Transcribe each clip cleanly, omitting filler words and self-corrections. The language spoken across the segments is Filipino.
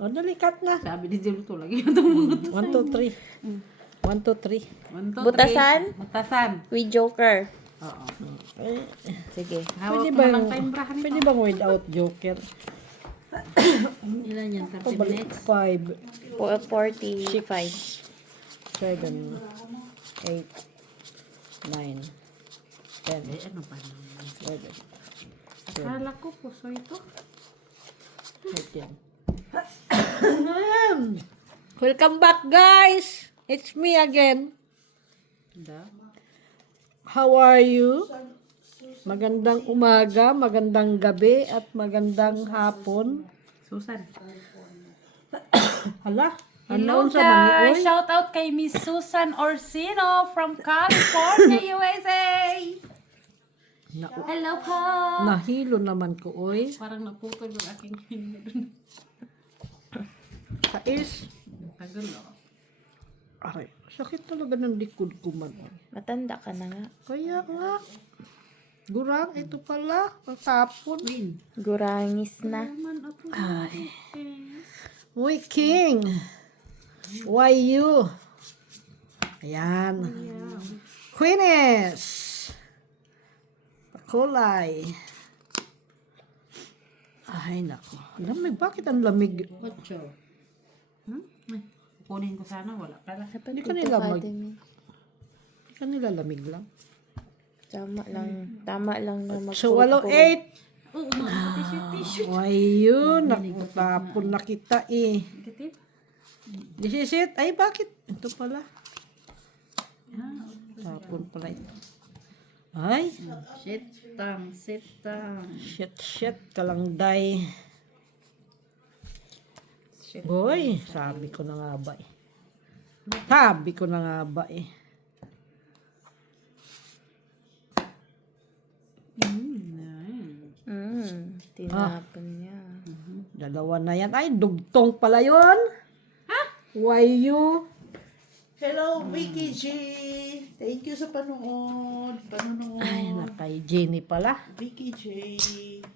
O, dalikat na. Sabi ni Jelo to lagi yung tumulot. 1, 2, 3. 1, 2, 3. Butasan? Butasan. With joker. Oo. Ay, Sige. Hawak pwede mo bang, ng timbrahan pwede ito. bang without joker? Ilan yan? 30 Pabalik minutes? 5, 45. 7, 8, 9, 10, Eh, ano pa naman? 11, Akala ko puso ito. 13. Welcome back, guys! It's me again. Da. How are you? Magandang umaga, magandang gabi, at magandang hapon. Susan. Hala, Hello unknown sa mani, guys! oy. Shout out kay Miss Susan Orsino from California, USA! Hello po! Nahilo naman ko, oy. Parang naputol yung aking hininga dun. Kais. Tagal oh. Ay, sakit talaga ng likod ko man. Matanda ka na nga. Kaya nga. Gurang, ito pala. Patapon. Win. Gurangis na. Ay. Uy, King. Why you? Ayan. Queenies. Pakulay. Ay, nako. Lamig. Bakit ang lamig? Ocho. Ay, kukunin ko sana. Wala pala. Dapat Hindi ka nila mag- academy. Hindi ka nila lamig lang. Tama lang. Tama lang na mag- So, walo 8. Oo, mga tissue. Why you? Naku, tapon na kita eh. Negative? This is it. Ay, bakit? Ito pala. Ah, Tapon pala ito. Ay, sitang. shit, kalangday. Boy, sabi ko na nga ba eh. Sabi ko na nga ba eh. Tinapon niya. Dalawa na yan. Ay, dugtong pala yun. Ha? Why you? Hello, Vicky G. Thank you sa panonood. Ay, nakay Jenny pala. Vicky J.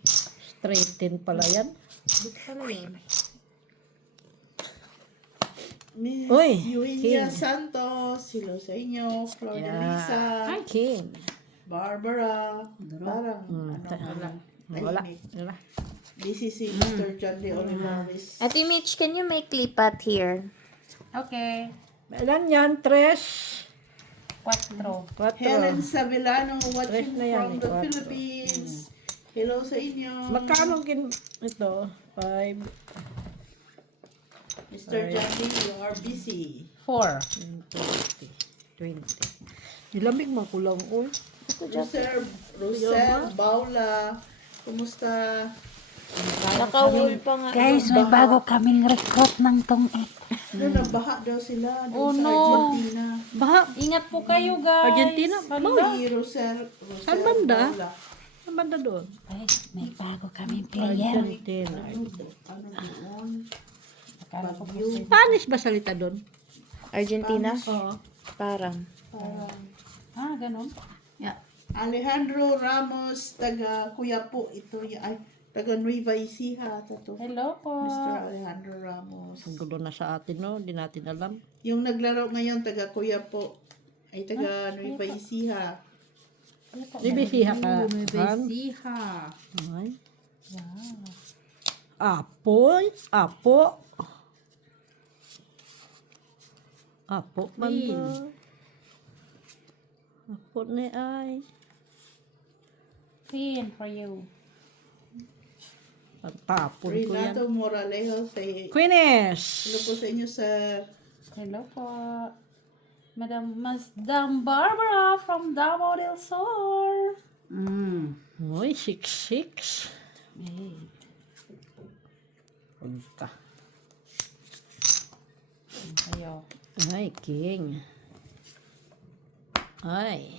Straighten pala yan. Miss Uy, Eugenia King. Santos. Hello sa inyo. Florida Lisa. Hi, King. Barbara. Parang, Wala. tahimik. Wala. This is si Mr. John De Olivares. Ate Mitch, can you make lipat here? Okay. Ilan yan? 3. 4. 4. Helen Savillano Tres watching na yan from eh, the quatro. Philippines. Hello sa inyo. Magkano ito? 5. Mr. John D, you are busy. 4. 20. Nilamig man ko lang, oy. Rosel Baula. Kumusta? Naka-wool pa nga. Guys, may bago kaming recruit ng tong-ek. Doon nabaha daw sila. Oh, Doon sa no. Argentina. Baha. Ingat po kayo, guys. Argentina? Si Rosel Saan banda? Baula. Ang banda doon? Guys, may bago kaming player. Argentina. Ano doon? Akala ko po Spanish ba salita doon? Argentina? Oo. Parang. ganun. Yeah. Alejandro Ramos, taga Kuyapo. Ito, ay, taga Nueva Ecija. Tato. Hello po. Mr. Alejandro Ramos. Ang gulo na sa atin, no? Di natin alam. Yung naglaro ngayon, taga Kuyapo. Ay, taga Nueva Ecija. Bibisiha ka. Han? Besiha. Ay. Apoy. Apo. Apo man Queen. to. Apo ni ay. Pin for you. Ang tapon ko yan. Renato Moralejo, say, Queenies. hello po sa inyo, sir. Hello po. Madam Barbara from Davao del Sur. Uy, 6'6". Punta. Ayo. Ay, King. Ay.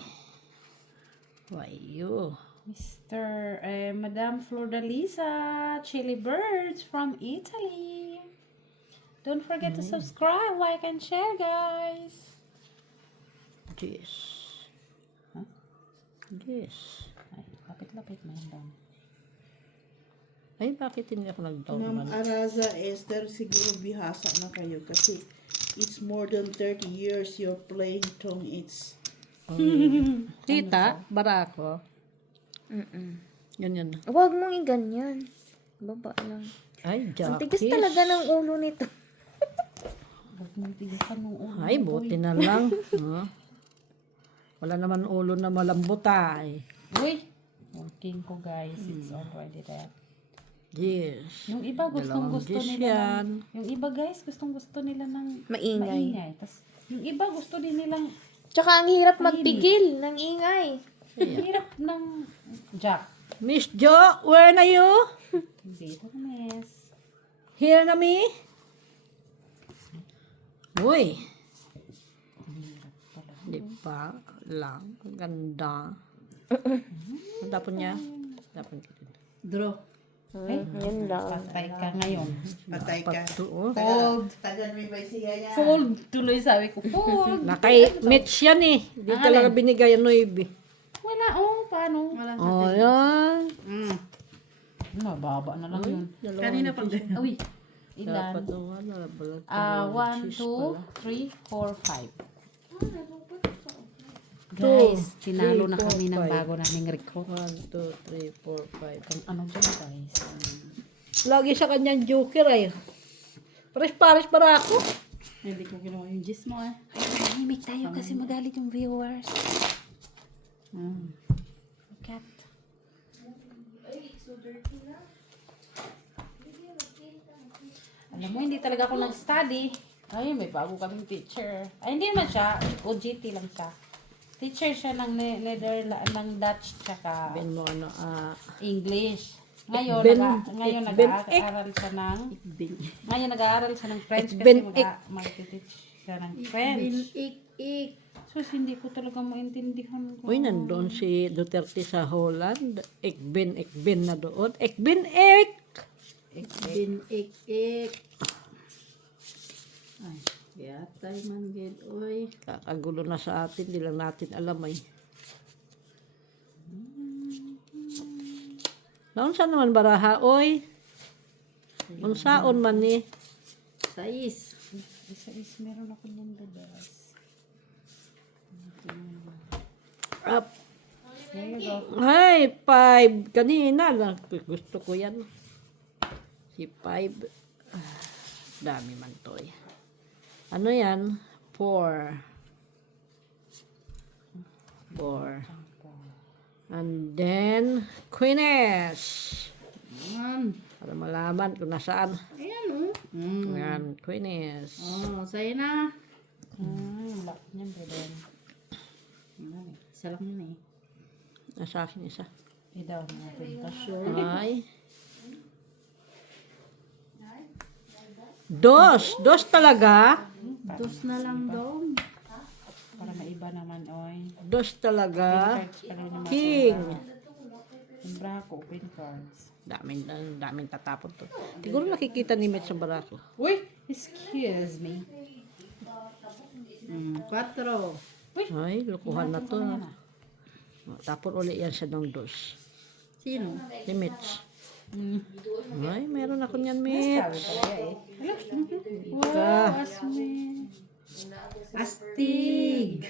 Why you? Mr. Madam Flordalisa, Chili Birds from Italy. Don't forget to subscribe, like, and share, guys. Yes. Huh? Yes. Ay, lapit-lapit mo yun doon. Ay, bakit hindi ako nag-down Ma'am man? Araza Esther, siguro bihasa na kayo kasi it's more than 30 years you're playing tong it's. Tita, barako. Ganyan. Huwag mong iganyan. Baba lang. Ay, Ang Jackie. tigas talaga ng ulo nito. Huwag mong tigasan ng ulo. Ay, buti na lang. Ha? Wala naman ulo na malambot ay. Uy! Working ko guys. It's already there. Yes. Yung iba gustong Dalawang gusto dish nila yan. yung iba guys gustong gusto nila ng Maingay. Tas yung iba gusto din nilang Tsaka ang hirap magpigil ng ingay. hirap ng Jack. Miss Jo, where na you? Dito miss. Here na me? Uy. Di pa lang. Ganda. Ang tapon niya? Tapon kita. Draw. Yun lang. Patay ka ngayon. Patay ka. Patuo. Taga Nueva Ecija yan. Fold. Tuloy sabi ko, fold. Nakay-mitch yan eh. Hindi talaga binigay ang noibi. Wala, paano? Oh, yan. Mababa na lang yun. Kanina pag Uy, ilan? Dapat wala. 1, 2, 3, 4, 5. Guys, tinalo na kami ng 4, 5. bago naming recruit. 1, 2, 3, 4, 5. Ano dyan guys? Lagi sa kanyang joker ay. Pares-pares para ako. Hindi ko ginawa yung gis mo Tahimik tayo kasi magalit yung viewers. Cat. Alam mo, hindi talaga ako nag-study. Ay, may bago kaming teacher. Ay, hindi naman siya. OGT lang siya. Teacher siya ng Netherlands, ng Dutch, tsaka Ben mo ano, English. Ngayon, ngayon Ben- nag-aaral siya ng ngayon nag-aaral siya ng French kasi Ben- mag-teach siya ng French. So, hindi ko talaga maintindihan ko. uy, nandun si Duterte sa Holland. Ekben na doon. Ekben. Ay, yatay man gid oy. Kakagulo na sa atin. Di lang natin alam ay. Naunsa naman baraha, oy? Unsaon man ni? Sais. Isa meron ako niyan guys. Up. Ay, 5. Kanina lang. Gusto ko yan. Si 5. Dami man to eh. Ano yan? 4. 4. And then, Queeness. Para malaman kung nasaan. Ayan oh. Yan, Queeness. Oh, sa'yo na. Wala niyan brother. Isa lang yun eh. Nasa akin isa. Idaw natin to. Ay. Dos talaga. Dos na lang daw. Para maiba naman, oy. Dos talaga. Cards pa rin naman. King. Yung Braco, open cards. Daming tatapon to. Siguro nakikita ni Met sa barako. Uy! Excuse me. 4. Ay, lukuhan na to. Tapon uli yan sa ng dos. Sino? Si Mitch. Ay, meron ako niyan, Mitch. Wow, Asme. Astig.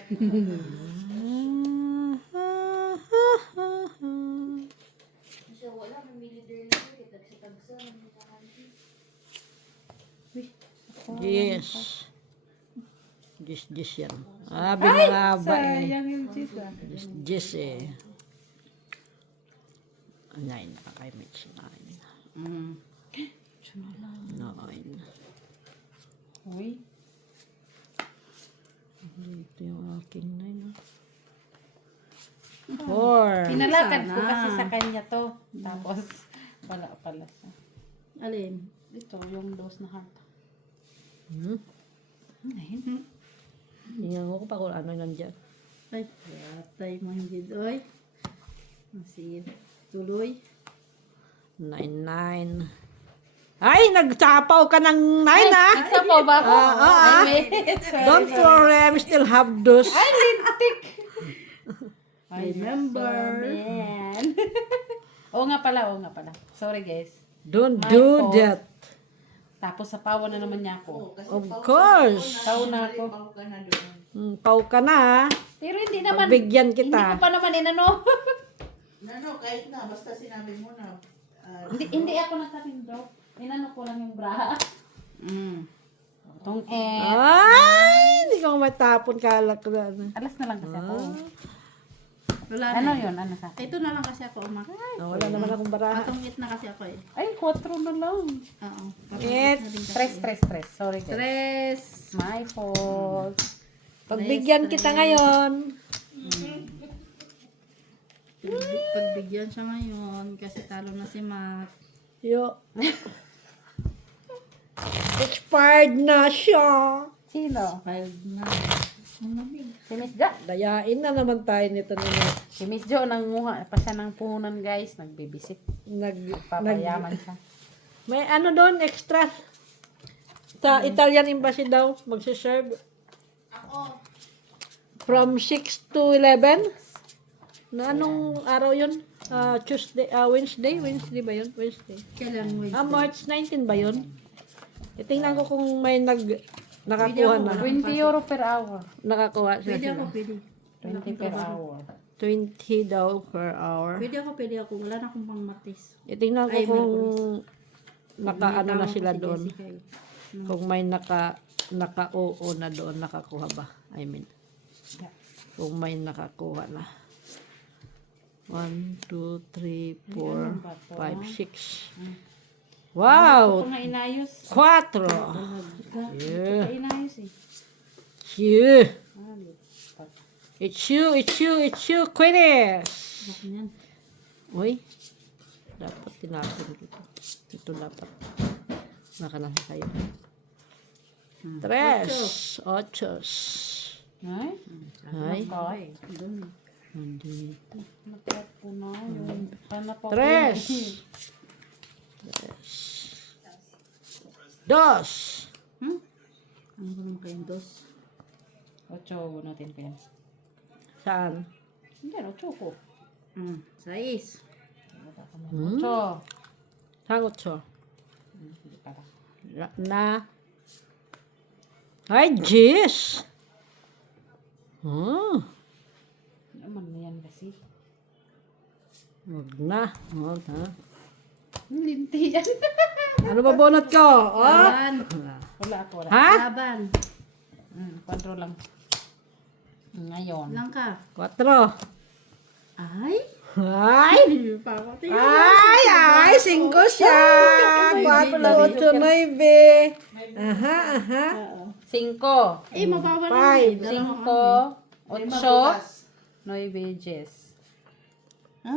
Yes. Yes yan. Binangaba eh. Sayang yung cheese ah. Yes eh. 9 na kay Mitch. 9. 9. Uy. Dito yung aking 9. 4. Pinalakad ko kasi sa kanya to. Tapos, wala pala siya. Alin? Ito, yung dos na heart. Tingnan ko pa kung ano nandiyan. Ay, yatay man gid oy. Sige. Tuloy. 9. Ay, nagtapaw ka ng 9 ah! Nagsapaw ba ako? Ay, wait. Don't worry, I still have those. Ay, lintik! Remember. Man. Oo nga pala. Sorry guys. Don't My do fault. that. Tapos sa pawa na naman niya ako. Kasi Of pau- course. Pau na ako. Pau ka na doon. Pau ka na, ha? Pero hindi naman. Pagbigyan Hindi kita. ko pa naman inano. Ano, kahit na, basta sinabi mo na. hindi ako nagsabihin daw. Inano ko lang yung bra. Tong Ay, hindi ko matapon kalak na. Alas na lang kasi ako. Wala Ano yun? Ano sa? Ito na lang kasi ako, Oma. Wala naman akong baraha. Patungit na kasi ako eh. Ay, 4 na lang. Oo. Stress. Sorry guys. Stress. My fault. Pagbigyan kita ngayon. Pagbigyan siya ngayon kasi talo na si Matt. Yo. Expired na siya. Sino? Wild na. Si Miss Jo. Dayain na naman tayo nito nila. Si Miss Jo, nanguha pa siya ng puhunan guys. Nagbibisit. Papayaman siya. May ano doon, extra. Sa Italian Embassy daw, magsiserve. From 6 to 11. Na anong araw yun? Tuesday, Wednesday? Wednesday ba yun? Wednesday. Kailan mo March 19 ba yun? Itingnan ko kung may nakakuha na. 20 euro per hour. Nakakuha siya Pwede sila. ako, pwede. 20 per hour. 20 daw per hour. Pwede ako. Wala na akong pangmatis. Itingnan ko Ay, kung Mercury's. nakaano na Tama sila ko si doon. Jessica eh. Kung may naka-oo na doon, nakakuha ba? I mean, kung may nakakuha na. 1, 2, 3, 4, 5, 6. Wow! Ito nga inayos. 4! Ito Yeah. inayos eh. Yeah. It's you, Queenies! Yan. Uy, dapat tinapon dito. Ito dapat. Naka na kayo. 3, 8. Ay? Ay, Ay. hindi. Nakapo na yung hanap ako. 3. 2. Ano ba naman kayong dos? 8 natin pa yan. Saan? Hindi, 8 ko. 6. 8. Saan 8? Hindi pala. Na. Ay, jeez! Oh, Naman na yan kasi. wag na. Wag na. Linti yan. Ano ba bunot ko? Oh? Laban. Wala ako. Wala. Ha? Laban. 4 lang. Ngayon. Lang ka. 4. Ay. Ay! Papatay. Ay! 5 siya! 4, 8, 9. Aha. 5. Eh, mababa na. 5. 5. 8. 9 Jess. Ha?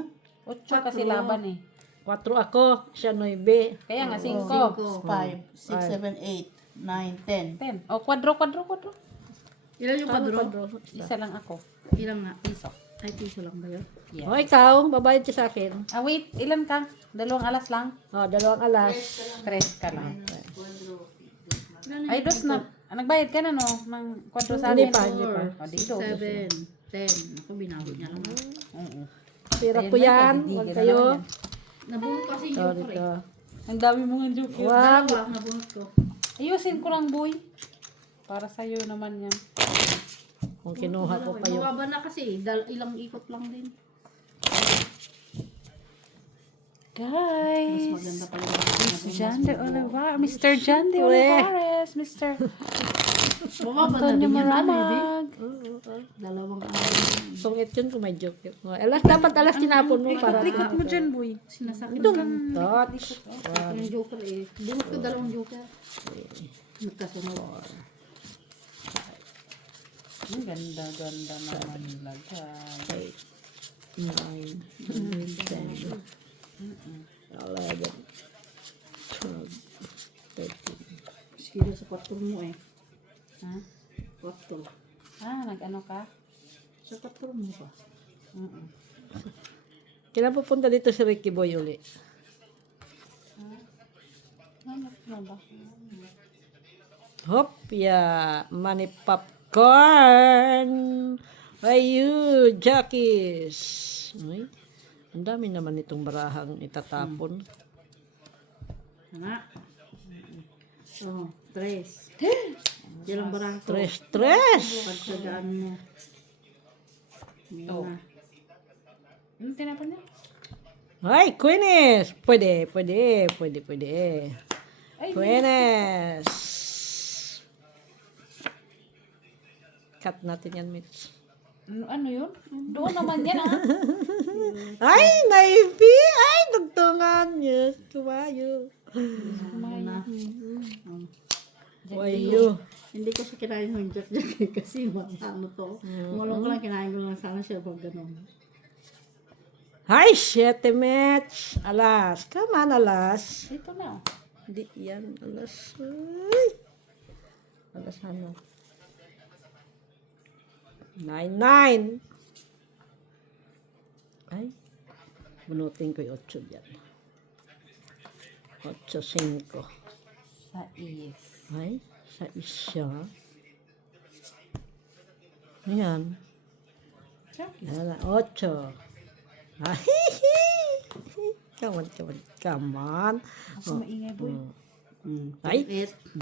8 kasi laban eh. 4 ako. Siya 9. Kaya nga 5. 5, 6, 7, 8, 9, 10. 10. O, kwadro. Ilan yung kadro? Isa lang ako. Ilan nga? Piso. Ay, piso lang ba yun? Yeah. O, ikaw. Babayad ka sa akin. Ah, wait. Ilan ka? 2 alas lang? O, 2 alas. 3 ka lang. Ay, dos na. Nagbayad ka na, no? Ng kwadro sa Hindi akin. pa, hindi pa. O, dito. 7, 10. Ako, binawid niya lang. Oo. Tira ko yan. Huwag kayo. Nabunot kasi yung Sorry joker ka. Ang dami mong joke yun. Wag. Dalawa, nabunot ko. Ayusin ko lang, boy. Para sa'yo naman yan. Kung kinuha ko pa yun. Mababa na kasi. Ilang ikot lang din. Guys. Maganda pala. John de Olivares. Mr. John de Olivares. Mr. Mababa na Antonio din yan. Maramag. Dalawang Sungit yun kung may joke yun. Dapat alas tinapon mo para. Likot mo dyan, boy. sinasakit. Ito. Touch. Yung joker eh. Bunot ko dalawang joker. Magkasunod. Ang ganda naman nila dyan. 8, 9, 10, 11, 12, 13. Sige sa kwarto mo eh. Ha? Kwarto. Ah, nag-ano ka? Sa kwarto mo ba? Kailan pupunta dito si Ricky Boy uli? Ano ba? Hop, money popcorn. Ayu, Jackies. Ay, ang dami naman itong barahang itatapon. Anak. Oh, 3. Yan ang baraha ko. 3. Pagsagaan mo. Ito. Ano tinapon niya? Ay, Queenies! Pwede. Ay, Queenies! Cut natin yan, Mitch. ano yun? Doon naman yan ah. Ay, naibi! Ay, tugtungan niyo. Tumayo. Wayo. Hindi ko siya kinain ng Jack kasi ano to. Mulong ko lang kinain ko lang sana siya pag gano'n. Ay, 7, Mitch. Alas. Come on, alas. Ito na. Hindi yan, alas. Ay. Alas ano? 9. Ay. Bunutin ko yung 8 dyan. 8, 5. Sa is. Ay, sa isa. Ayan. Ayan, 8. Ay, come on. Ako maingay boy. Ay, 8.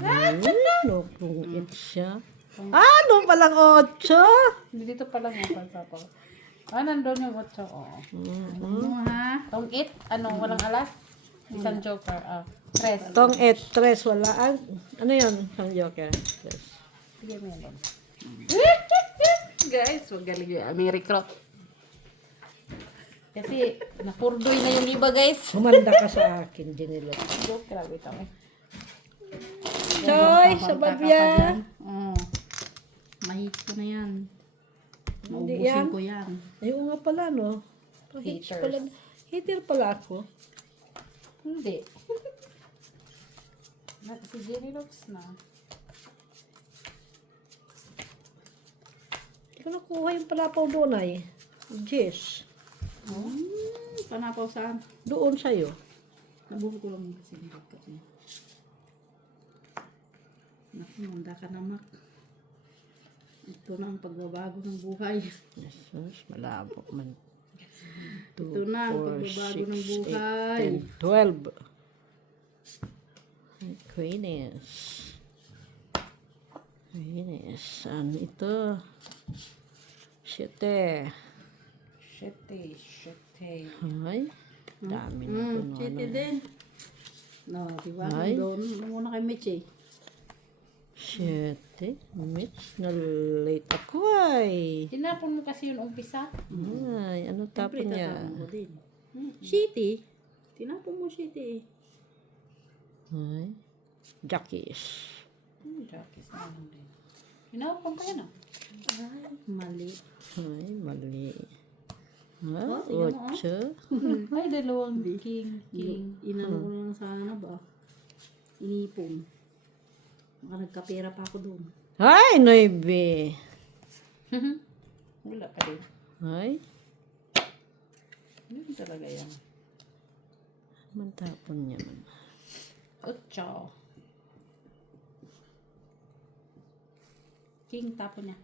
no, kung 8 siya. Ano palang 8? Dito pa lang yung pansapaw. Ah, nandun yung 8. Oo. Ano ha? Tong 8, walang alas? Isang joker. 3. Tong 8, 3, wala. Ano yun? Ang joker. Yes. Sige mo yan. Guys, magaling yung Americrot. Kasi, napurdoy na yung iba guys. Humanda ka sa akin, Jinilot. Joke, grabe kami. Choy, sa babya. Mahit ko na yan. Hindi Maubusin yan. ko yan. Ayun nga pala, no? Haters. Pala, hater pala ako. Hindi. Si Jenny looks na. Hindi ko nakuha yung palapaw doon ay. Jess. Panapaw saan? Doon sa'yo. Nabuho ko lang kasi ng pagkat niya. Naku, manda ka na, Mak. Ito na ang pagbabago ng buhay. Jesus, malabo man. Ito na ang pagbabago ng buhay. 10, 12. Queenies. Ano ito? 7. Shete. Ay, dami na ito. No, Chete din. No, diba? Ay. Doon muna kay Mitch eh. 7. Mitch, na late ako ay. Tinapon mo kasi yung umpisa. Ay, ano tapon Siyempre, niya? tatanong ko din. Shitty. Tinapon mo shitty eh. Ay, Jackies. Jackies na lang din. Tinapon pa yan ah. Ay, mali. Ay, mali. Oh, Ah, tingnan 8. mo, Ay, dalawang king. Inano ko lang sana ba? Inipon. Baka nagkapera pa ako doon. Ay, 9. Wala ka din. Ay, Yun talaga yan. man tapon niya man. Ocho. King tapon niya.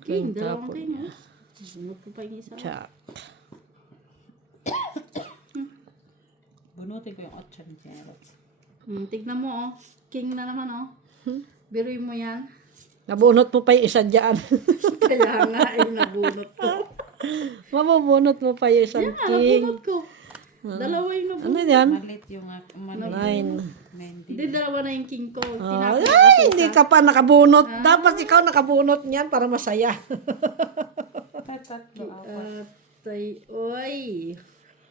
King, King dalawang tapon king. niya. Bunot ko pa yung isa. Jack. Bunutin ko yung 8 ni Generals. Tignan mo oh. King na naman oh. Biruin mo yan. Nabunot mo pa yung isa dyan. Kaya nga eh, nabunot ko. Mabubunot mo pa yung isang king. Nabunot ko. Dalawa yung nabunot. Ano yan? Malit yung malit. 9. Mendy. Hindi, dalawa na yung king ko. Oh, Tinapon ko ay, kasi hindi isa. ka pa nakabunot. Dapat ikaw nakabunot niyan para masaya. Tatlo, apat. Oy.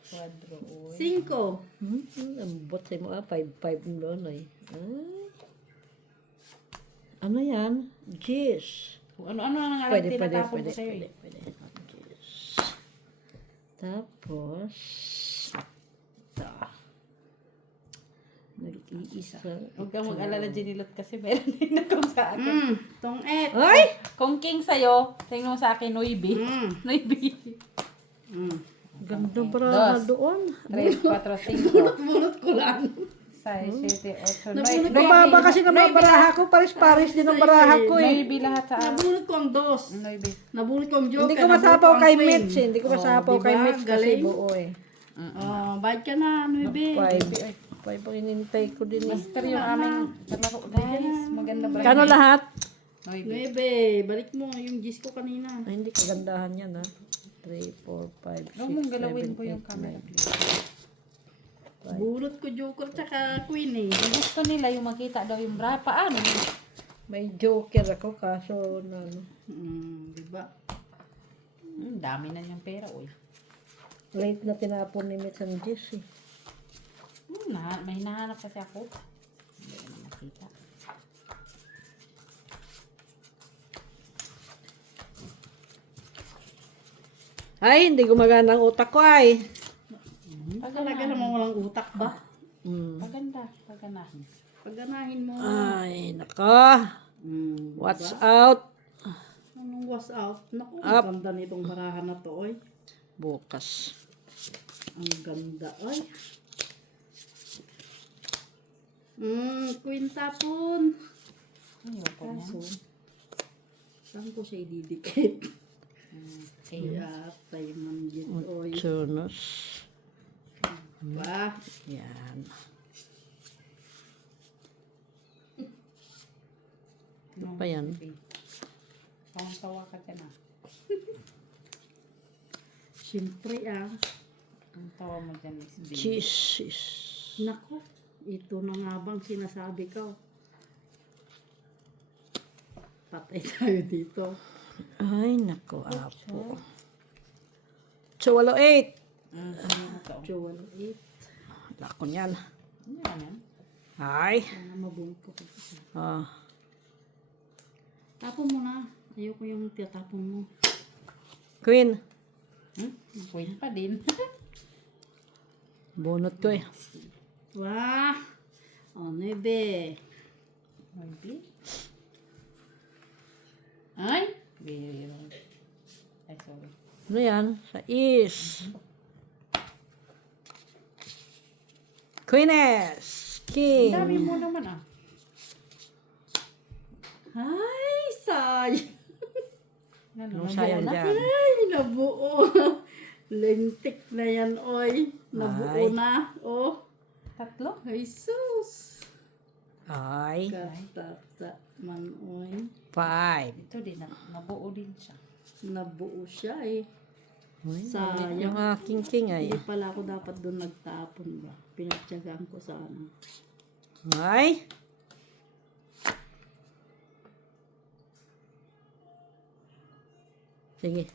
Quadro. 5. Ang bot sa mo, 5 doon ay. Ano yan? Gish. Ano ang Pwede. tinatapon ko sa'yo eh. Gish. Tapos, ito. Nag-iisa. Huwag kang mag-alala, Jenilot, kasi meron din na kung sa akin. Tong et. Ay! Kung king sa'yo, tingnan mo sa akin, Noibi. Noibi. Ganda bra Dos. doon. 3, 4, 5, Bunot ko lang. 6, 7, 8, 9. Mababa kasi ng mga baraha ko. Paris-paris din ang baraha ko eh. Noibi lahat sa Nabunot ko ang dos. Noibi. Nabunot ko ang joker. Hindi ko nabunot masapaw ang kay queen. Mitch eh. Hindi ko masapaw diba? kay Mitch kasi Galing. buo eh. Bayad ka na, Nuebe. 5. 5 ang inintay ko din eh. Master yung aming kalaro, guys. Maganda ba? Kano lahat? Noy, 9. Balik mo yung gis ko kanina. Ay, hindi kagandahan yan ha. 3, 4, 5, 6, Huwag mong galawin 7, po yung 8, camera, 9. please. Bulot ko Joker tsaka Queen eh. Gusto nila yung makita daw yung bra. Paano? May joker ako kaso na ano. Diba? Dami na niyang pera, uy. Late na tinapon ni Mitch and Jess eh. May hinahanap kasi ako. Hindi ko na makita. Ay, hindi gumagana ang utak ko ay. Talaga namang walang utak ba? Paganda. Paganahin. Pagganahin mo. Ay, nako. Watch out. Anong was out? Naku, Up. ang ganda nitong barahan na to, oy. Bukas. Ang ganda, oy. Queen tapon. Ayoko niya. Kaso, saan ko siya ididikit? Okay. Kaya, tayo man yun, oy. Tunos. Ba? Yan. Ano pa yan? Tawa ka dyan ah. Siyempre, Ang tawa mo dyan is baby. Jesus. Nako, ito na nga bang sinasabi ko. Patay tayo dito. Ay, nako, apo. Chowalo 8. Ano to? Jewel 8. Wala ko niyan. Ano yan? Ay. Sana mabungko ko. Ah. Tapon mo na. Ayoko yung tiyatapon mo. Queen. Queen pa din. Bunot ko eh. Wah! O, 9. Maybe. Ay! Very wrong. Ay, sorry. Ano yan? Sa is. Queeness. King. Dami mo naman ah. Ay, sayang. Anong sayang dyan? Ay, nabuo. Lentik na yan, oy. Nabuo Ay. na. Oh, Tatlo? Jesus. Ay. Katata man, oy. 5. Ito din. Nabuo din siya. Nabuo siya eh. Sayang. Sayang. Yung aking king ay. Hindi pala ako dapat doon nagtapon ba? Pinagtyagaan ko sana. Ay. Sige.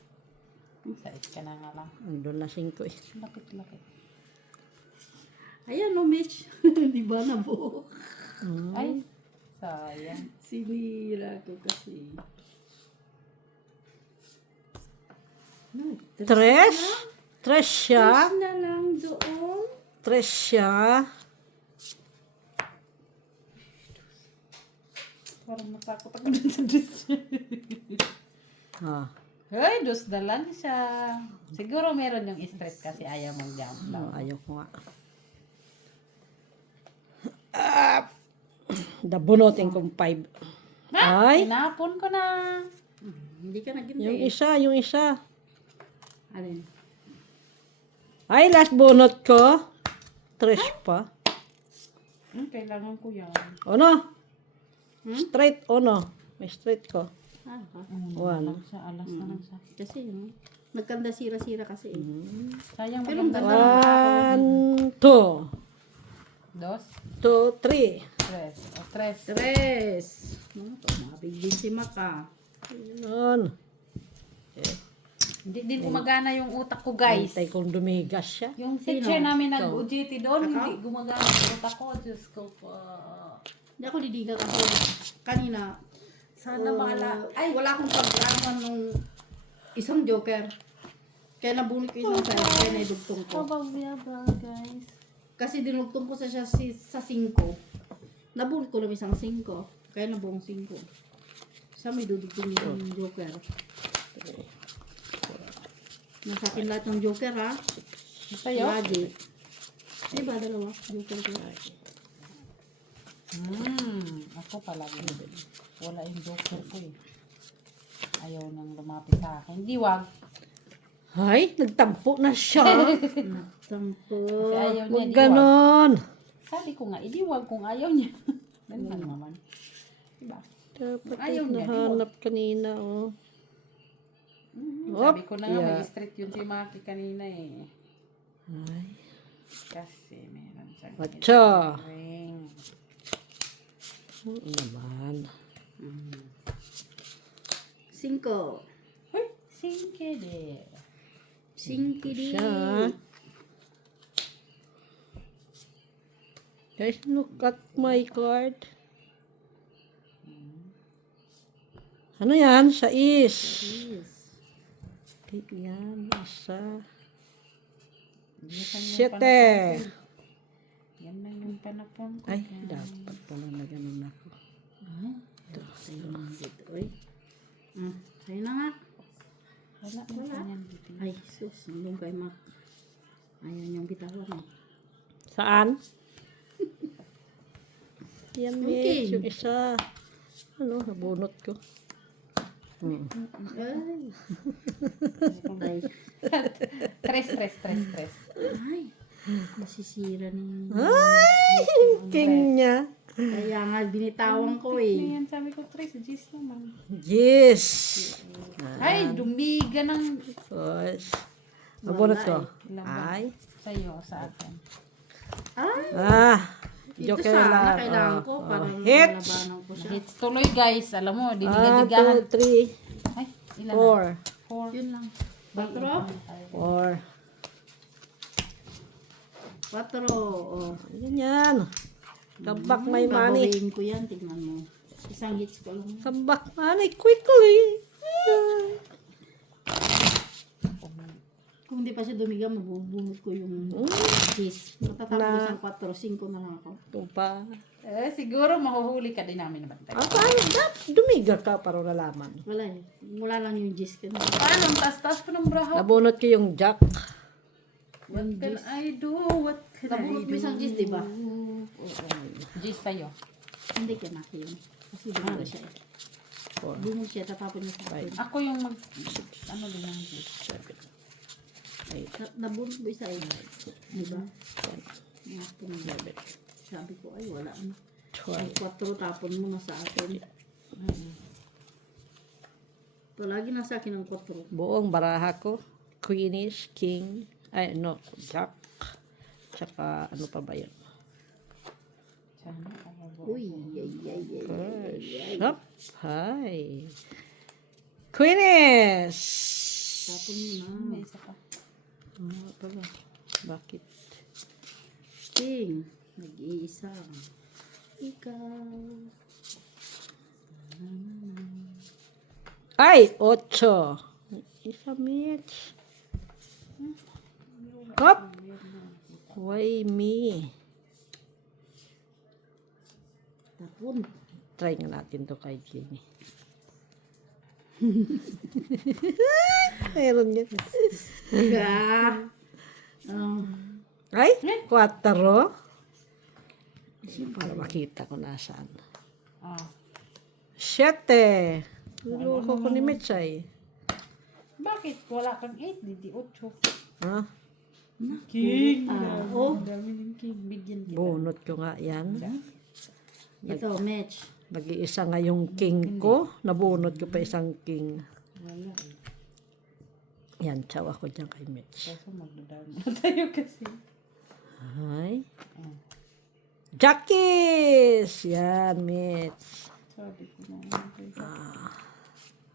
Sais ka na nga lang. Andun na 5 eh. Lapit-lapit. Ayan o, Mitch. Di ba nabuo? Ay, sayang. Sinira ko kasi. No, Tres. Tres siya. na lang doon. Tres siya. Parang matakot ako dun sa dress niya. Ah. Hoy, dusdalan siya. Siguro meron yung stress kasi ayaw mag-jump No, daw. ayaw ko nga. Dabunutin kong 5. Ay. Tinapon ko na. Hindi ka naging Yung isa. Alin? Ay, last bunot ko. Tres pa. Kailangan ko yan. Ono? Straight, ono. May straight ko. Ah, ha? One. Alas na lang siya. Kasi, no? Nagkanda sira-sira kasi. Sayang Pero maganda. One, two. Dos, 2, 3. tres. O, tres. Tres. Tumabig din si Maka. Yun. Hindi din gumagana yung utak ko, guys. Hintay kong dumigas siya. Yung teacher namin nag-UGT doon, hindi gumagana yung utak ko. Diyos ko pa. Hindi ako didiga kasi kanina. Sana Ay, wala akong pag-araman nung isang joker. Kaya nabunot ko isang side, kaya naidugtong ko. guys. Kasi dinugtong ko sa 5. Nabunot ko lang isang 5. Kaya nabuong 5. Sa may dudugtong yung joker. Nasa akin lahat ng joker, ha? Sa'yo? Lagi. Diba, dalawa? Joker ko. Ako palagi. Wala yung joker ko eh. Ayaw nang lumapit sa akin. Di wag. Ay, nagtampo na siya. Sampo. Kasi ayaw niya. Huwag Di wag. ganon. Sabi ko nga, idiwag kung ayaw niya. Ganun naman. Diba? Dapat Ayaw yung niya, di nahanap kanina, oh. Sabi ko na nga, yeah. may street yun si Maki kanina eh. Ay. Kasi meron siyang Watcha. ring. Oo naman. 5. Uy, singkede. Singkidi. Siya. Guys, look at my card. Ano yan? 6. Yes. Yan, isa. Yan yung 7. panapon. Yan na yung panapon ko. Ay, dapat pala na ganun ako. Sa'yo na dito. Uy. Sa'yo na nga. Wala na ganyan dito. Ay, sus. Nandun kay Mac. Ayan yung bitawan mo. Saan? Yan, Okay. Mitch. Yung isa. Ano, nabunot ko. Ay. Ay. Tres. Ay. Nasisira ni... Ay! King niya. Kaya nga, binitawan ko eh. Ayan, sabi ko, tres, Gis naman. Yes. Ay, dumiga ng Yes. Nabunot ko. Ilang Ay. sa'yo, sa akin. Ay. Ito Joke sana, lang. kailangan ko. Oh, Parang hits. labanan ko siya. Hits tuloy, guys. Alam mo, 1, dinidigahan. 2, 3, Ay, ilan 4. 4. Yun lang. 4. 4. 4. Oh. Ganyan. Kabak may money. Babawiin ko yan. Tingnan mo. Isang hits ko lang. Kabak money quickly. Kung hindi pa siya dumiga, mabubunot ko yung cheese. Matatapos isang 4. 5 na lang ako. Ito pa. Siguro mahuhuli ka din namin naman tayo. Paano? Dumiga ka para nalaman. Wala eh. Wala lang yung cheese ko. Paano? Ang taas-taas ko ng braho. Nabunot ko yung jack. What can I do? What can Nabunot mo isang cheese, di ba? Gis sa'yo. Hindi ka nakin. Kasi dumiga siya eh. Bunot siya, tatapon niya sa akin. Ako yung mag... Ano din ang gis? Nabunot mo isa eh. Di ba? Sabi ko, ay wala na. Ang 4 tapon mo na sa akin. Palagi na sa akin ang 4. Buong baraha ko. Queenish, king, ay no, jack. Tsaka ano pa ba yun? Uy, ay. Up, hi. Queenish! Tapon mo na. May isa pa. Ano pala? Bakit? King, nag-iisa. Ikaw. Ay, 8. Isa Mitch. Hop! Why me? Tapon. Try nga natin to kay Jenny. Meron yan. Tiga. Ay, 4. Para makita ko nasaan. Ah. 7. Luluko ko ni Mitch ay. Bakit? Wala kang 8, di 8. Ha? King. Oh, Ang dami ng king. Bigyan kita. Bunot ko nga yan. ito, match. Nag-iisa nga yung king ko. Nabunot ko pa isang king. Wala eh. Yan, tsawa ko dyan kay Mitch. Kaso magdadaan na tayo kasi. Ay. Jackies! Yan, Mitch. Sabi ko na.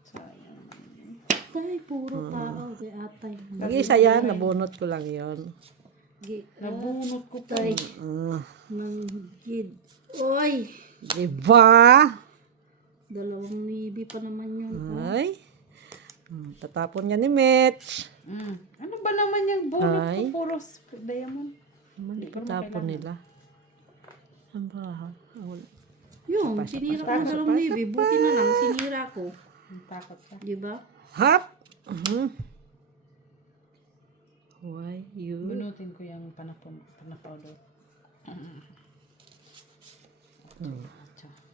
Sayang. Ay, puro tao. Kay atay. Nag-iisa yan, nabunot ko lang yon. Nabunot ko pa. Tay. Nang gid. Oy! Diba? 2 nibi pa naman yun. Ay. Tatapon niya ni Mitch. Ano ba naman yung bunot Ay. ko? Puro diamond. Mali tapon nila. Ang baha. Yung, sinira ko ng 2 nibi. Buti na lang, sinira ko. Ang takot ka. Di ba? Hop! Why you? Bunutin ko yung panapowder.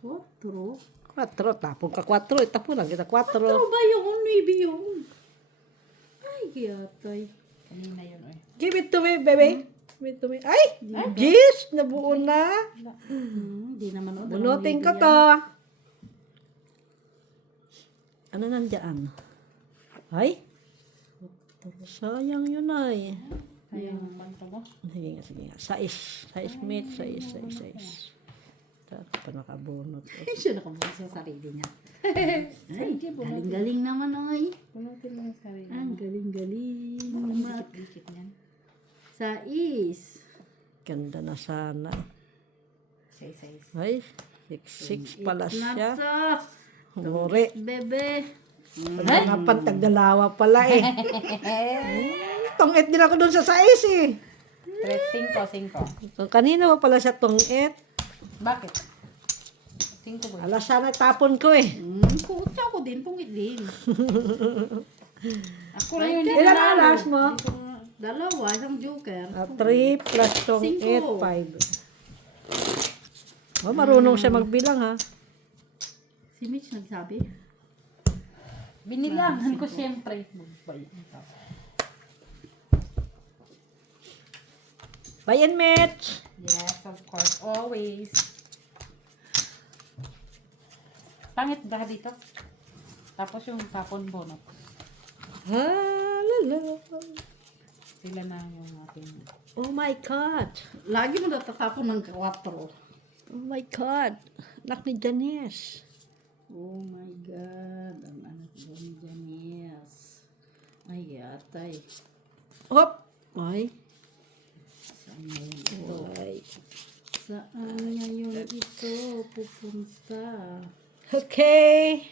4. 4. Tapon ka 4. Itapon lang kita 4. Ano ba yung nibi yun? Ay, kaya tay. Kanina yun eh. Give it to me, baby. Tumi. Ay! Jeez! Nabuo na. Hindi naman. Bunutin ko to. Ano nandiyan? Ay? Sayang yun ay. Ayun naman to mo. Sige nga, sige nga. Sais mate, sais. Tapos pa nakabunot. Siya nakabukas sa sarili niya. Ay, galing-galing naman, oy. Punutin mo yung sarili. Ang galing-galing. Dikit niyan. Sais. Ganda na sana. Sais. Ay, 6'6 pala siya. Nato. Nguri. Bebe. Ay, napantagdalawa pala eh. Tong-et din ako dun sa sais eh. 5. So, kanina pa pala siya tong-et. Bakit? 5 ba? Alas sana tapon ko eh. Kutsa ko din, pungit din. Ako rin yun. Ilan ang alas mo? Dalawa, isang joker. 3 plus tong-et, Cinco. 5. Oh, marunong siya magbilang ha. Si Mitch nagsabi. Binilangan ko siyempre. Bayan, Mitch. Yes, of course. Always. Pangit ba dito? Tapos yung tapon bonot. Halala. Sila na yung aking... Oh my God. Lagi mo natatapon ng 4. Oh my God. Anak ni Janice. Oh my God. Ang anak ko ni Janice. Ay, atay. Hop. Ay. Saan ngayon ito? Ay. Saan ngayon ito pupunta? Okay.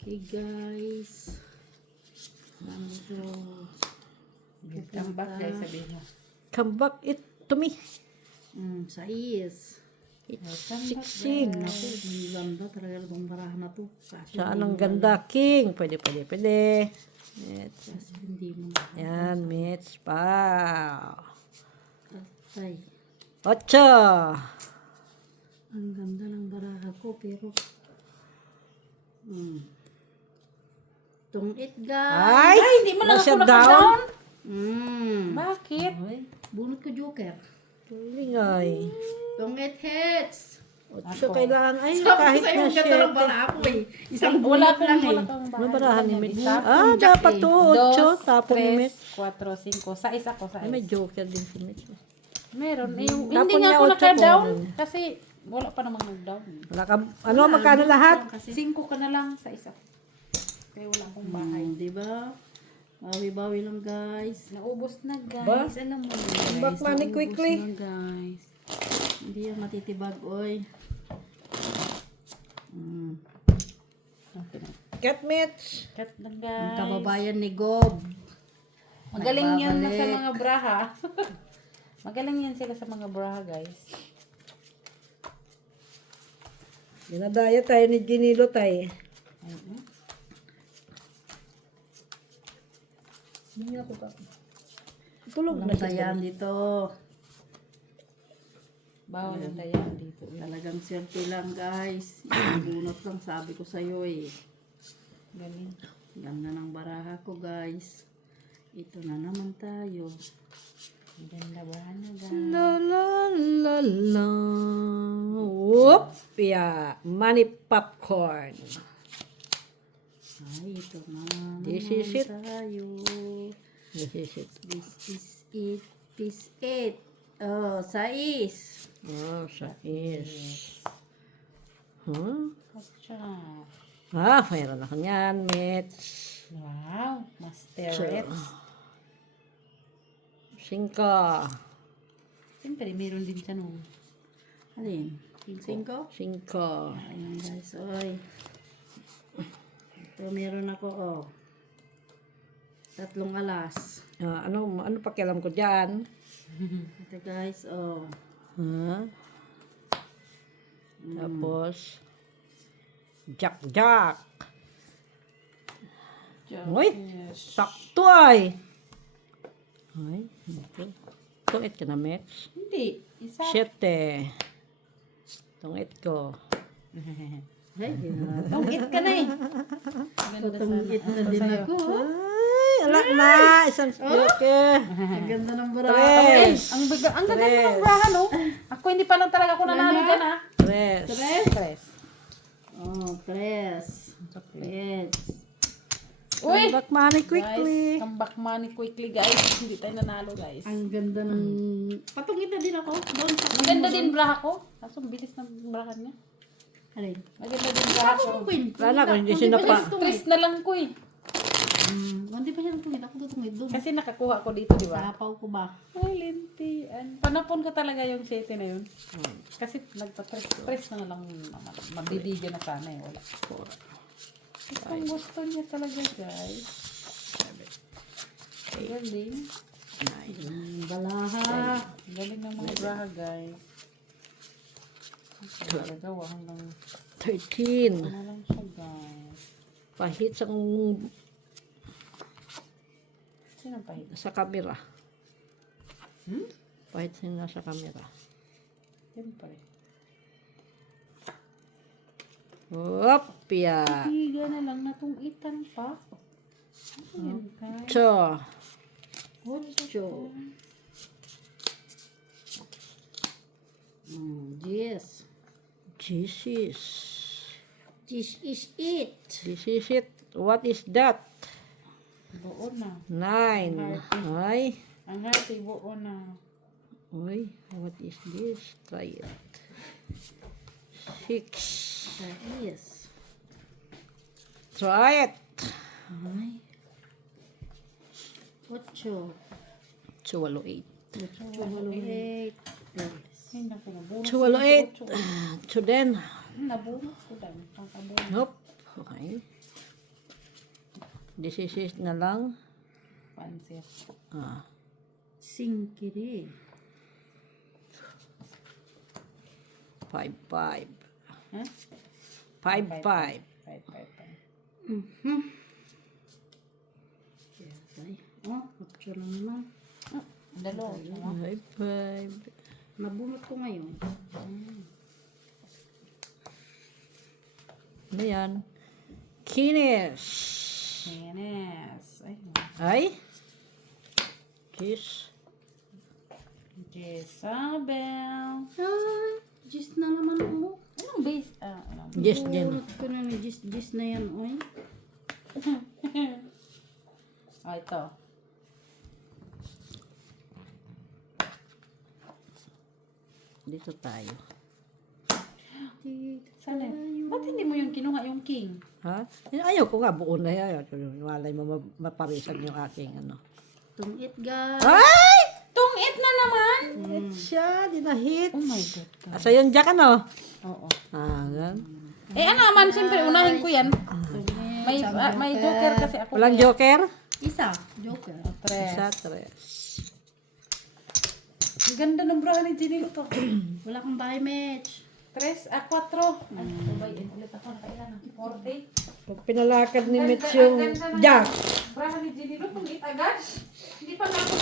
Okay, guys. Ano Come back guys, sabihin mo. Come back it to me. Sais. It's 16. Naku, ang ganda talaga itong barahan na to. Kasi Saan ang ganda, King? Pwede. Mitch. Kasi hindi mo. Yan, Mitch. Pa. Atay. 8. Ang ganda ng baraha ko, pero... Tong-it, guys. Ay! Hindi mo lang Nasa ako down. naka-down. Bakit? Bakit? Bunot ko joker. Lingay. Tong-it hits. 8 kailangan. Ay, Sabi kahit sa'yo, na ang ganda ng 7. baraha ko eh. Isang Wala bunot akong lang eh. Ano barahan ni Mitch? Isa, Ah, jack dapat eh. to. 8. Tapon ni Mitch. 4, 5. Sais ako, Ay, may sais. joker din si Mitch. Meron. Yung, Tapon hindi niya nga ako 8 naka-down. po. Kasi wala pa namang nag-down. Wala ka, ano, magkano lahat? 5 ka na lang sa isa. Kaya wala akong bahay. Diba? Bawi-bawi lang, guys. Naubos na guys. Ba? Alam mo Back money quickly. Naubos na, guys. Hindi yan matitibag, oy. Get Mitch. Cut na Ang guys. kababayan ni Gob. Magaling yan na sa Nagbabalik. mga braha. Magaling yan sila sa mga braha guys. Ginadaya tayo ni Ginilo tayo. Ayun. Hindi ako ka. Tulog na Walang siya. dayan dito. Bawal ang dayan dito. Talagang swerte lang, guys. Yung bunot lang, sabi ko sa'yo eh. Galing. Ganda ng baraha ko, guys. Ito na naman tayo. Ang ganda braha na guys. La la la la. Whoop. Yeah. Money popcorn. Ay, ito na This naman is it. tayo. This is it. This is it. Piece 8. Oh, 6. Oh, sa is. Huh? Gotcha. Ah, mayroon ako niyan, Mitch. Wow. Masterets. 5. Siyempre, meron din siya nung. Alin? 5? 5. Ayan, guys. Oy. Ito, meron ako, oh. 3 alas. Ano pakialam ko dyan? Ito, guys, oh. Ha? Tapos, Jack. Uy, sakto ay. Ay, ito. Tungit ka na, Mitch. Hindi. Isa. 7. Tungit ko. Hey, Tungit ka na eh. Tutungit na din ako. Ay, Wala na. Isang joker. Ang ganda ng bra. Tres. Ang ganda ng braha, no? Ako hindi pa lang talaga ako nanalo dyan, ha? Tres. Tres. Oh, tres. Tres. Uy! Back money Guys, quickly. come back money quickly, guys. Hindi tayo nanalo, guys. Ang ganda ng... Patungit na din ako. Doon sa... Ang ganda din braha ko. Kaso, ang bilis ng braha niya. Alin? Maganda din braha ko. Ako queen. Wala ko, hindi sinapa. Tres na lang ko, eh. Hindi pa siya natungit. Ako tutungit doon. Kasi nakakuha ko dito, di ba? Sapaw ko ba? Ay, lintian. Panapon ko talaga yung 7 na yun. Kasi nagpa-tres na lang naman. Mabibigyan na sana, eh. Wala. Kung gusto niya talaga, guys. Galing. Balaha. Galing ng mga braha, guys. Talaga, hanggang 13. ano lang siya, guys. Pahit sa Sino ang pahit? sa camera. Pahit sila sa camera. Siyempre. Opya. Tiga na lang natungitan pa. Ano yan, guys? So, Ocho. Yes. Jesus. This is it. This is it. What is that? Buo na. 9. Ay. Ang hati, buo na. Uy, what is this? Try it. 6. Yes. Try it. Ocho. Chuwalo 8. Chulo eight. Ay, naku, nabunot. Chuwalo 8. Chuden. Nabunot ko dami. Pangkabunot. Nope. Okay. This is it na lang. Pansit. Ah. Singkiri. 5, 5. Ha? 5, 5. 5. Yes, ay. Oh, ocho na naman. Dalawa. 5, 5. Nabunot ko ngayon. Ano yan? Kines. Yes. Ay, Ay? Kiss. Jezabel. Ah, gis na naman ako. Anong base? Ano? Yes, din. Bunot ko na ng gis na yan, oy. Ito. Dito tayo. Sana. Ba't hindi mo yung kinuha yung king? Ha? Ayaw ko nga, buo na yan. Malay mo maparisan yung aking ano. Tungit, guys. Ay! Tungit na naman! Hit siya, di na hit. Oh my God. Asa yun, Jack, ano? Oo. Ah, gan. Eh, ano naman, siyempre, unahin ko yan. May joker kasi ako. Walang joker? Isa. Joker. Tres. Isa, tres. Ang ganda ng bra ni Ginny to. Wala kang buy match. 3 a 4. Ay, subayin ulit ako. Nakailan ng 40. Pag pinalakad ni Mitch yung Jack, Bra ni Ginny to, tungit agad. Hindi pa na ako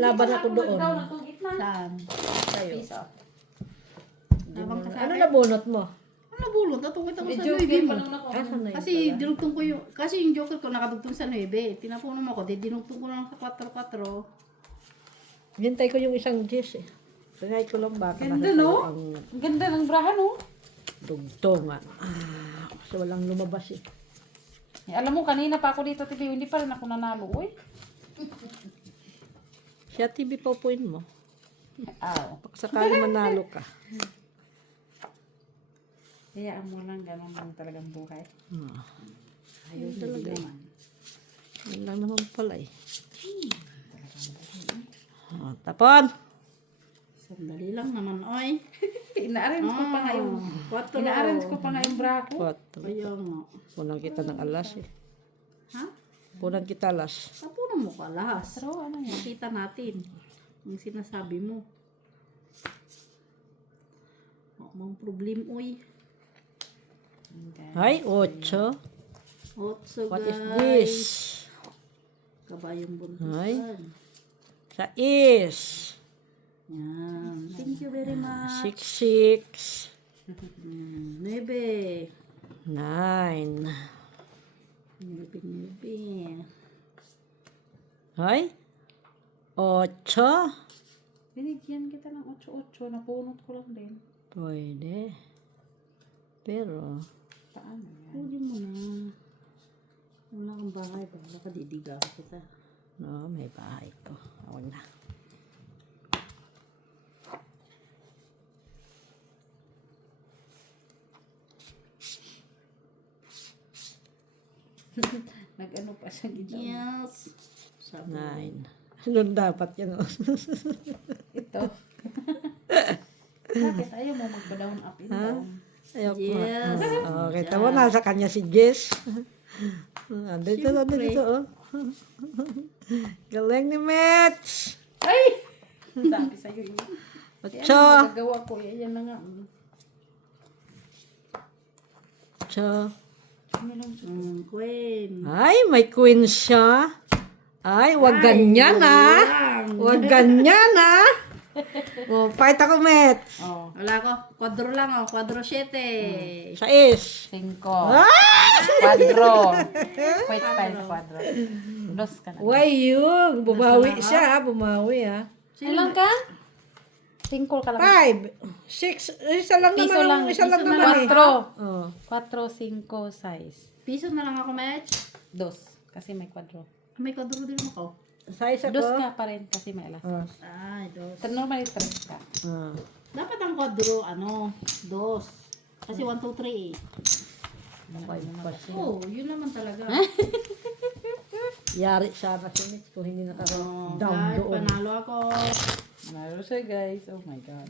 Laban ako doon. Tungit na. Saan? tayo. Piso. Habang ka sa Ano akin. nabunot mo? Ano bulot? Natungit ako May sa joker 9 pa mo. nung ako. Asa na yun? Kasi dinugtong ko yung, kasi yung joker ko nakadugtong sa 9. Tinapunan mo ako, di dinugtong ko lang sa 4-4. Hintay ko yung isang Jess eh. Sangay ko lang baka Ganda, nasa no? ang Ang ganda ng braha, no? dugtongan. Kasi walang lumabas eh. Eh, alam mo, kanina pa ako dito, TV, hindi pa rin ako nanalo, uy. Siya TV paupuin mo. Aw. Sakali manalo ka. Hayaan mo lang, ganun lang talagang buhay. Ayun talaga eh. Yun lang naman pala eh. Tapon! Sandali lang naman, oy. Ina-arrange ko pa nga yung... Ina-arrange ko pa nga yung bra ko. Quatro. Ayaw nga. Punang kita ng alas eh. Ha? Punang kita alas. Tapunan mo ka lahas. Pero ano yan? Makita natin. Ang sinasabi mo. Ang problem, oy. Ay, 8. Otso, What is guys. this? Kabayong Ay. buntusan. Sa is. Yan. Thank you very much. 6, 6. 9. 9. 9. Ay, 8. Binigyan kita ng 8-8. Napunot ko lang din. Pwede. Pero, Paano yan? Pwede mo na. Wala kang bahay ba? Baka didiga kita. no, may bahay ko. Ako na. Nag-ano pa siya ginawa. Yes. Sabi. 9. Ano dapat yan? Oh? Ito. Bakit ayaw mo magpa-down up and down? Ayoko. Yes. Okay, tama nasa kanya si Jess. Dito. Oh. Galing ni Mitch. Ay! Sabi sa'yo yun. Yan 8. ang magagawa ko. Yan na nga. 8. Queen. Ay, may queen siya. Ay, wag ganyan Wag ganyan Oh, fight ako, Met. Oh. Wala ko. Kwadro lang oh. Kwadro 7. 6. 5. Quadro. Wait tayo sa quadro. Dos ka na. Why yung? Bumawi siya, bumawi Ilang ka? 5 ka lang. 5. 6. Isa lang Piso naman. lang. Isa lang Piso na naman lang. 4. Oh. 4, 5, 6. Piso na lang ako, match. 2. Kasi may quadro. May kwadro din ako. Size ako. 2 ka pa rin kasi may alas. Oh. Ay, dos. Normally 3 ka. Oh. Dapat ang kwadro, dos. Kasi 1, 2, 3 eh. Oh, yun naman talaga. Yari siya na si Mitch kung hindi nakaka-down Kahit doon. panalo ako. Manalo siya guys. Oh my God.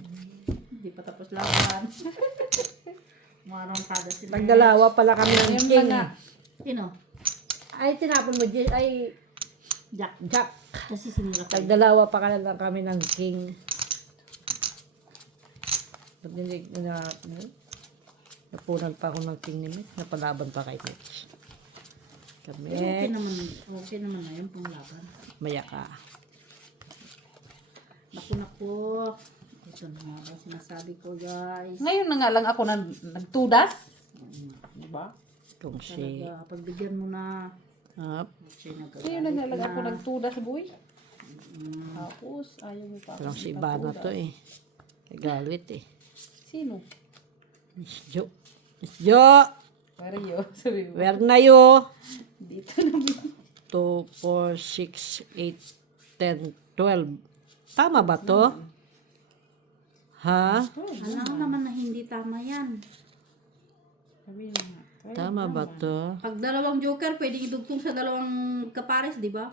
Hindi pa tapos laban. Marangkada sila. Nagdalawa pala kami ng Ayun king. pa nga. Sino? Ay, tinapon mo, Jess. Ay, Jack. Jack. Kasi sinira ko. Nagdalawa pa lang kami ng king. Ba't hindi na... Napunan pa ako ng king ni Mitch. Napalaban pa kay Mitch. Kami. Okay naman na yun pong laban. Maya ka. Naku. Ito na nga ba sinasabi ko, guys. Ngayon na nga lang ako nagtudas. Diba? Kung si... Talaga, pagbigyan mo na. Up. Siya Ngayon na nga lang ako nagtudas, boy. Tapos, ayaw mo pa ako. Parang si Ivana to eh. Kagalit eh. Sino? Miss Jo. Miss Jo! Where you? Sabi mo. Where na yo? Dito naman. 2, 4, 6, 8, 10, 12. Tama ba to? Ha? Alam naman na hindi tama yan. Sabi mo nga. Tama ba to? Pag dalawang joker, pwedeng idugtong sa dalawang kapares, di ba?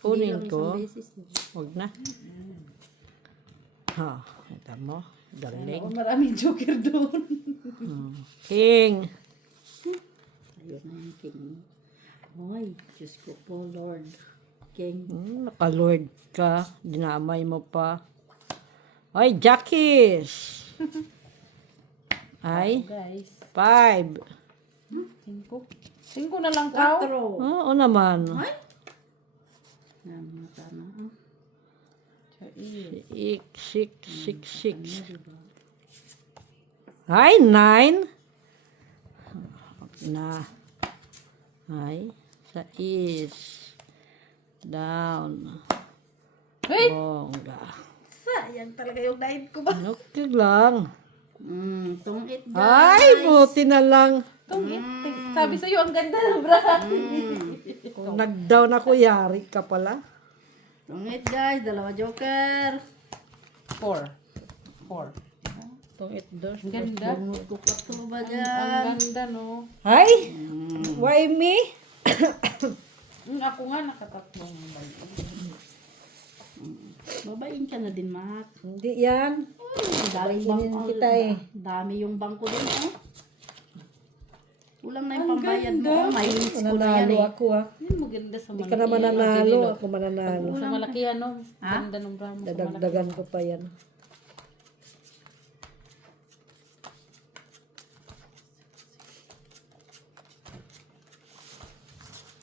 Kunin Hindi lang ko. isang beses. Huwag na. Ha, ito mo. Galing. Oh, maraming joker doon. King. Ayun na yung king. Ay, Diyos ko po, Lord. King. Naka-lord ka. Dinamay mo pa. Ay, Jackies. Ay, Guys. 5. 5 na lang ka. 4. Oo naman. Ay! Yan, mata na. 6, 6, 6, 6. Ay, 9. Na. Ay, 6. Down. Hey! Bongga. Sayang talaga yung diet ko ba? Okay lang. Tungit guys. Ay, buti na lang. Sabi sa'yo, ang ganda ng bra. Kung nag-down ako, yari ka pala. Tungit guys, dalawa joker. 4. Itong itdos. Ang ganda. Bungot ko pa to ba Ang dyan? ganda, no? Ay! Why me? Ako nga nakatatlong Babayin ka na din, Mac. Hindi yan. Dami Babayin kita eh. Dami yung bangko din, oh. Kulang na yung pambayad mo. Oh, mahinis ko na yan Mananalo eh. ako ah. Yun maganda sa Hindi malaki. ka na mananalo. Ako mananalo. Sa malaki ano. Ganda ng bra mo sa malaki. Dadagdagan ko pa yan.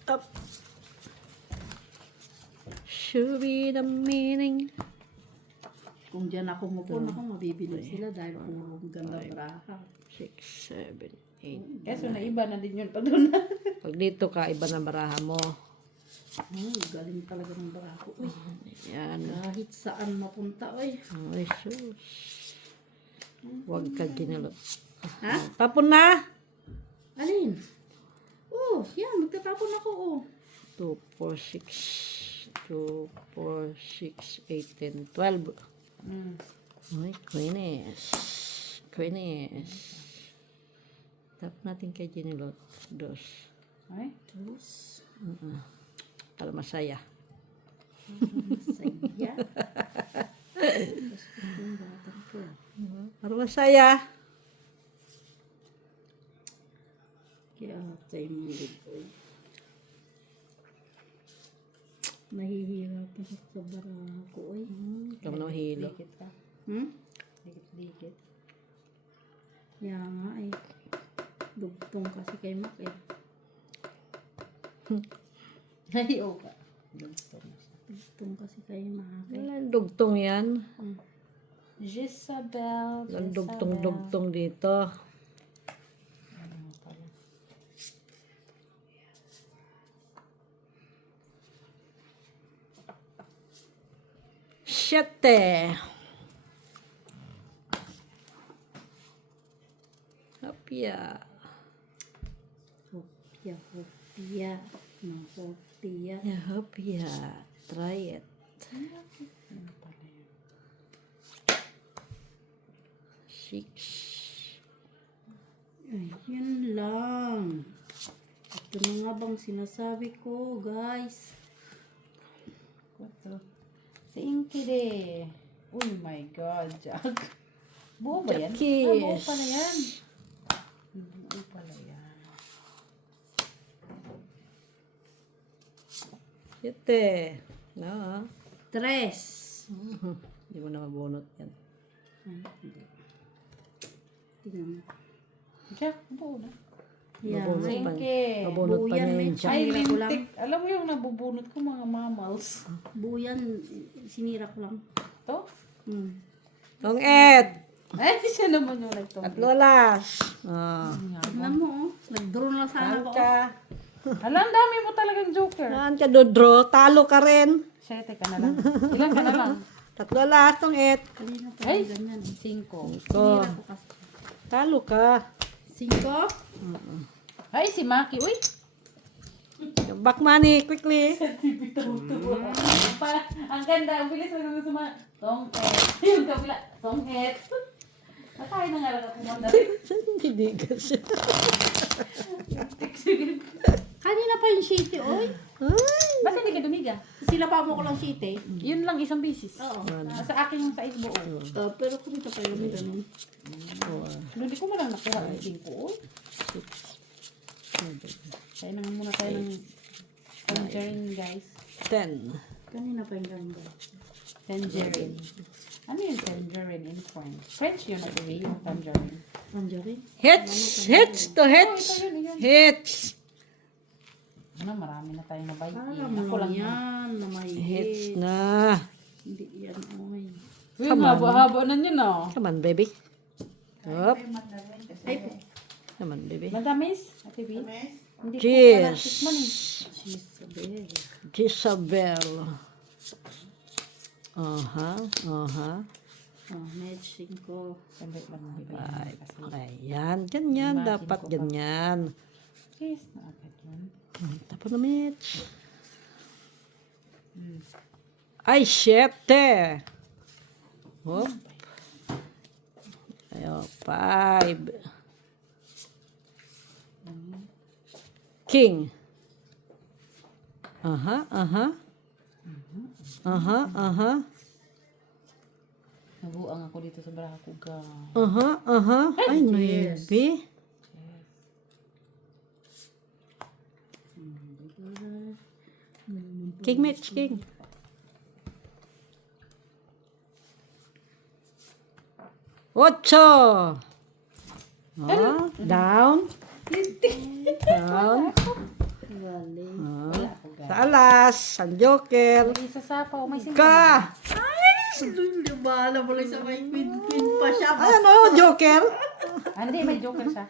Up. Should be the meaning. Kung dyan ako mupon ako, mabibili sila dahil puro ganda braha. 6, 7, 8. Kaso na iba na din yun pa doon. Pag dito ka, iba na baraha mo. Galing talaga ng barako. Uy, Yan. kahit saan mapunta. Uy. Ay, sus. Huwag ka ginalot. Ha? Tapon na. Alin? Oh, yan. Magtatapon ako, oh. 2, 4, 6. 2, 4, 6, 8, 10, 12. Ay, Queeness. Queeness. Tap natin kay Ginilot. 2. Ay, Terus. Para masaya. Saya. Tapos yung batang ko. Para masaya. Kaya tayo mulig. Uy. Nahihirapan ako sa barako. Uy. Ikaw na mahilo. dikit ka. Dikit. Kaya nga eh. Dugtong kasi kay Mac eh. Ay, okay. Dugtong kasi kay Mac eh. Walang dugtong yan. Jezabel. Walang dugtong-dugtong dito. Siyete. Hapya. Hopya, hopya. No, hopya. Yeah, hapya. Try it. 6. Ay, yun lang. Ito na nga bang sinasabi ko, guys. Sinky de. Oh my God, Jack. Buo ba yan? Kiss. Buo pala yan. Buo pala yan. Siyete. No. Tres. Hindi mo na mabunot yan. Ay, hindi. Tingnan mo. Jack, buo na. Yan. Mabunot pa, Sinky. mabunot pa Buyan, niya may yung Sinira Ay, ko lang. lintik. Alam mo yung nabubunot ko mga mammals. Buyan, sinira ko lang. To? Tong Ed. Ay, siya naman yung nagtong. At Lolas. Ah. Tingnan mo, oh. Nag-drone lang sana ako. Ka. Alam, dami mo talagang joker. Saan ka dodro? Talo ka rin. 7 ka na lang. Ilan ka na lang? 3 Lolas, Tong Ed. Kanina pa Ay, ganyan. 5. Ko. Sinira ko kasi. Talo ka. 5. Ay, si Maki. Uy! Back money, quickly. Ang ganda. Ang bilis mo gusto mga tonghet. Yung kabila, tonghet. Nakaya na nga lang ako kumanda. Hindi kasi. Kanina pa yung shitty, oy. Ay. Ba't hindi ka dumiga? Sila pa mo ko lang shitty. Yun lang isang bisis. Oo. Sa akin yung size buo. Pero kumita pa yung ganun. Hindi ko mo lang nakuha yung 5. Uy. Kaya na muna tayo ng tangerine, guys. 10. Kanina pa yung ganun. Tangerine. Ano yung tangerine in French? French yun na yung tangerine. Tangerine. Hits! Hits to hits! Oh, ito yun. Hits! Ano, marami na tayong nabay. Alam Ako mo lang yan na may Hits hit. na. Hindi yan, oy. Uy, haba-haba na yun, oh. Come on, baby. Up. Ay, Come on, baby. Madamis? Ate B? Hindi ko pala Cheers. tikman eh. Jezabel. Jezabel. Oh, medj 5. Sandali lang mga iba. Ay, ayan. Ganyan. Dapat ganyan. Yes, na agad yun. Tapos na, Mitch. Ay, 7. Hop. Ayo, 5. King. Aha. Nabuang ako dito sa Barakuga. Ay, maybe. King, Mitch, King. Ocho. Ah, down. Down. Galing. Sa alas, San Joker. Isa sapaw, may sinta. Ka. Bahala mo lang sa may queen pa siya. Ano, Joker? Hindi, may joker siya.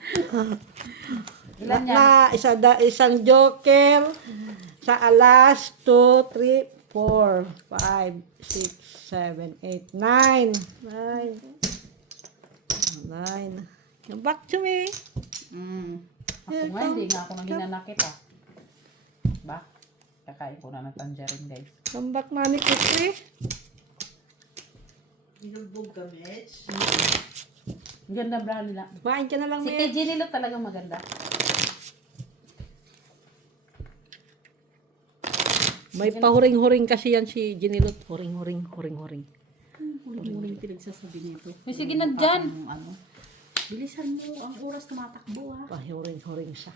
Ilan yan? Isang Joker. Sa alas, 2, 3, 4, 5, 6, 7, 8, 9. 9. Come back to me. Ako nga, hindi nga ako nang hinanakit ah. Ba? Kakain ko na ng tangerine guys. Come back, Mami Kutri. Binulbog ka, Mitch. Ang ganda bra nila. Kumain ka na lang, Si Mitch. kay Jenny talagang maganda. May pahuring-huring kasi yan si Ginilot. Huring-huring. Huling-huling pinagsasabi nito. May sige na dyan. Ano? Bilisan mo, ang oras tumatakbo ha. Pahuring-huring siya.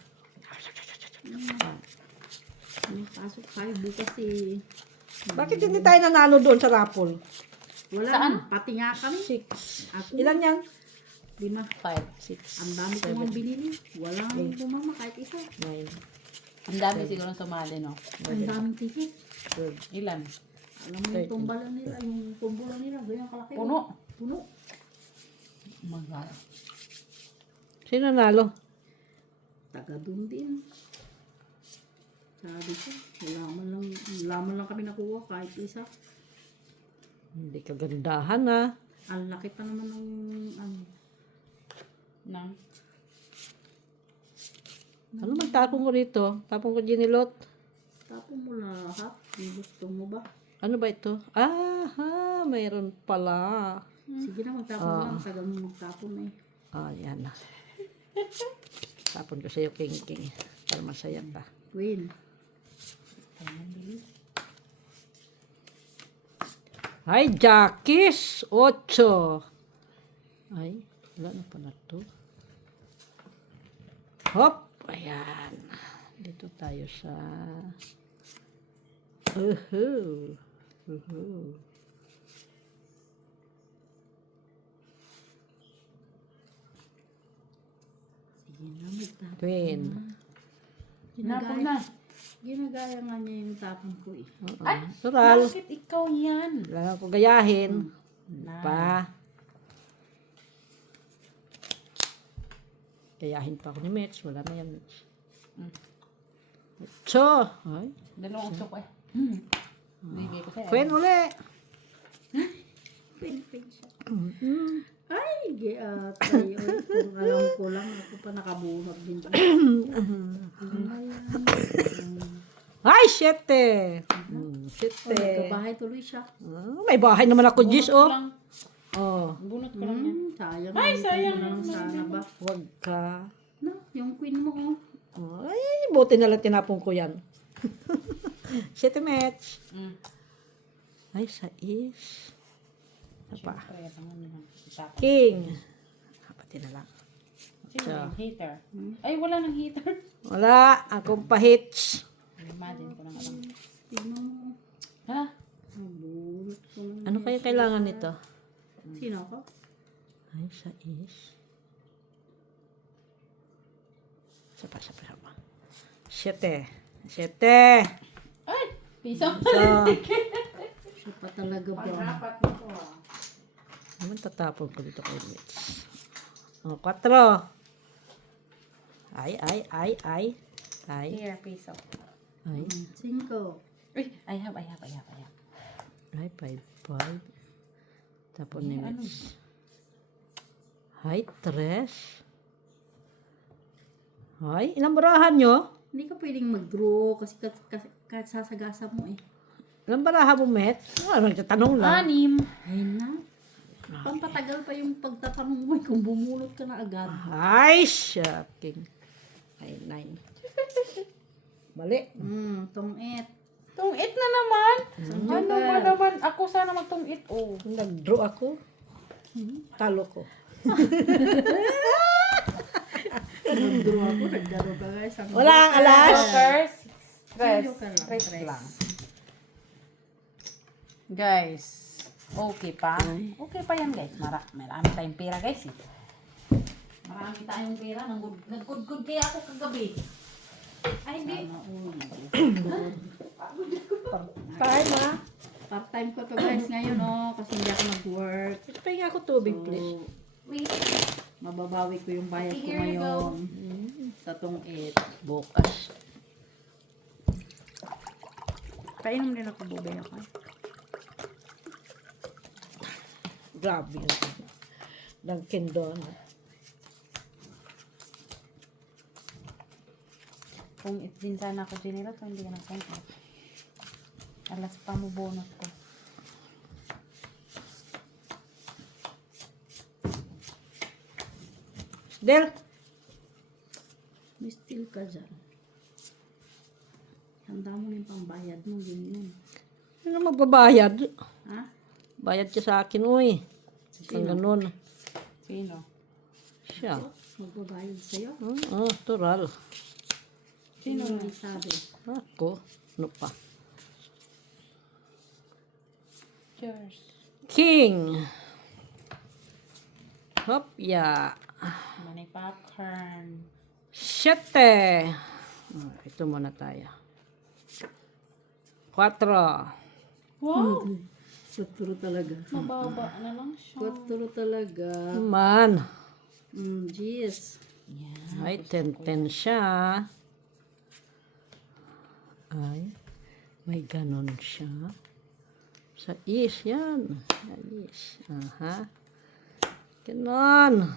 May pasok tayo bukas eh. Bakit hindi tayo nanalo doon sa raffle? Wala Saan? na, pati nga kami. 6. Ako. Ilan yan? 5. 6. Ang dami ko mang binili. Wala nang bumama kahit isa. 9. Ang dami siguro sumali, no? Ang daming ticket. 12. Ilan? Alam mo yung tumbalan nila, yung tumbulan nila, ganyan kalaki. Puno. Puno. Magkano? Sino nanalo? Taga doon din. Sabi ko, wala man lang kami nakuha kahit isa. Hindi kagandahan ha. Ang laki pa naman ng ano. Nang? Ano man tapong ko rito? Tapong ko Ginilot. Tapon mo lahat. Kung gusto mo ba? Ano ba ito? Ah, mayroon pala. Sige na, magtapon lang. Tagal mo magtapon eh. Ah, yan na. Tapon ko sa'yo, King. Para masaya ka. Win. Ay, Jackis! 8. Ay, wala na pala to. Hop! Ayan. Dito tayo sa... Uhu. Sige na, magtapon. Twin. Hinapon na. Ginagaya nga niya yung tapon ko eh. Ay! Tural. Bakit ikaw yan? Wala ko gayahin. Na. Pa. Gayahin pa ako ni Mitch. Wala na yan, Mitch. So, ay, Dalawang usok eh. Bigay ko sa'yo. Kwen uli. Win siya. Ay, tayo. Kung alam ko lang, ako pa nakabunot din. Ay, 7. Oh, 7. nagkabahay tuloy siya. May bahay naman ako, Jis, oh. Lang. Oh, Bunot ko lang yan. Sayang. Ay, sayang. Lang sana ba? wag ka. No, yung queen mo oh. Ay, buti na lang tinapon ko yan. 7 match. Ay, 6. Ano pa? Siyempre, ang ano lang. Itapon. King. Pati na lang. Sino yung heater? Ay, wala nang heater. Wala. Akong pa-hits. Imagine ko lang alam. Tignan mo. Ha? Nabulot ko lang. Ano kaya kailangan nito? Sino ako? Ay, 6. Sapa. 7. 7. Ay! Piso. So, Siya pa talaga ba? Rapat na ko ah. naman tatapon ko dito kay Mitch. Oh, 4. Ay. Here, piso. Ay, 5. Uy, I have. ay, 5. Tapon ni Mitch. Ay, 3. Ay, ilang barahan nyo? Hindi ka pwedeng mag-draw kasi sasagasa mo eh. Ilang barahan mo, Mitch? Ano, nagtatanong lang. 6. Ay na. Pampatagal pa yung pagtatanong mo eh, kung bumulot ka na agad. Ay, shocking. Ay, 9. Mali. Tong-et. Tungit na naman. Ano Joker. ba naman? Ako sana magtungit. Oh. Nag-draw ako. Talo ko. Nag-draw ako, nagdaro ka guys. Wala ang alas. Jokers. Stress. Joker lang. Stress lang. Guys. Okay pa. Okay pa yan guys. Marami tayong pera guys eh. Marami tayong pera. Nag-good kaya ako kagabi. Ay hindi. Time, ha? Part-time ko to guys ngayon oh, kasi hindi ako nag-work. Ito pa nga ako tubig, please. So, Wait. mababawi ko yung bayad ko Here you ngayon sa tong-et. Bukas. Painom din ako, bube ako. Grabe yun. Dunkin Donuts. Kung din sana ako dinila, kung hindi ka na kung alas pa mo bonus ko. Del, May still ka dyan. Handa mo na yung pambayad mo, yun. ano magbabayad? Ha? Bayad ka sa akin, uy. Ang ganun. Sino? Siya. Magbabayad sa'yo? Tural. Sino may sabi? Ako. Ano pa? Cheers. King. Hop, ya. Money popcorn. 7. Ito muna tayo. 4. Wow! Kwatro talaga. Mababa na lang siya. Kwatro talaga. Man. Jeez. Ay, 10-10 siya. Ay, may ganon siya. Sa is yan. Sa is. Aha. Ganon.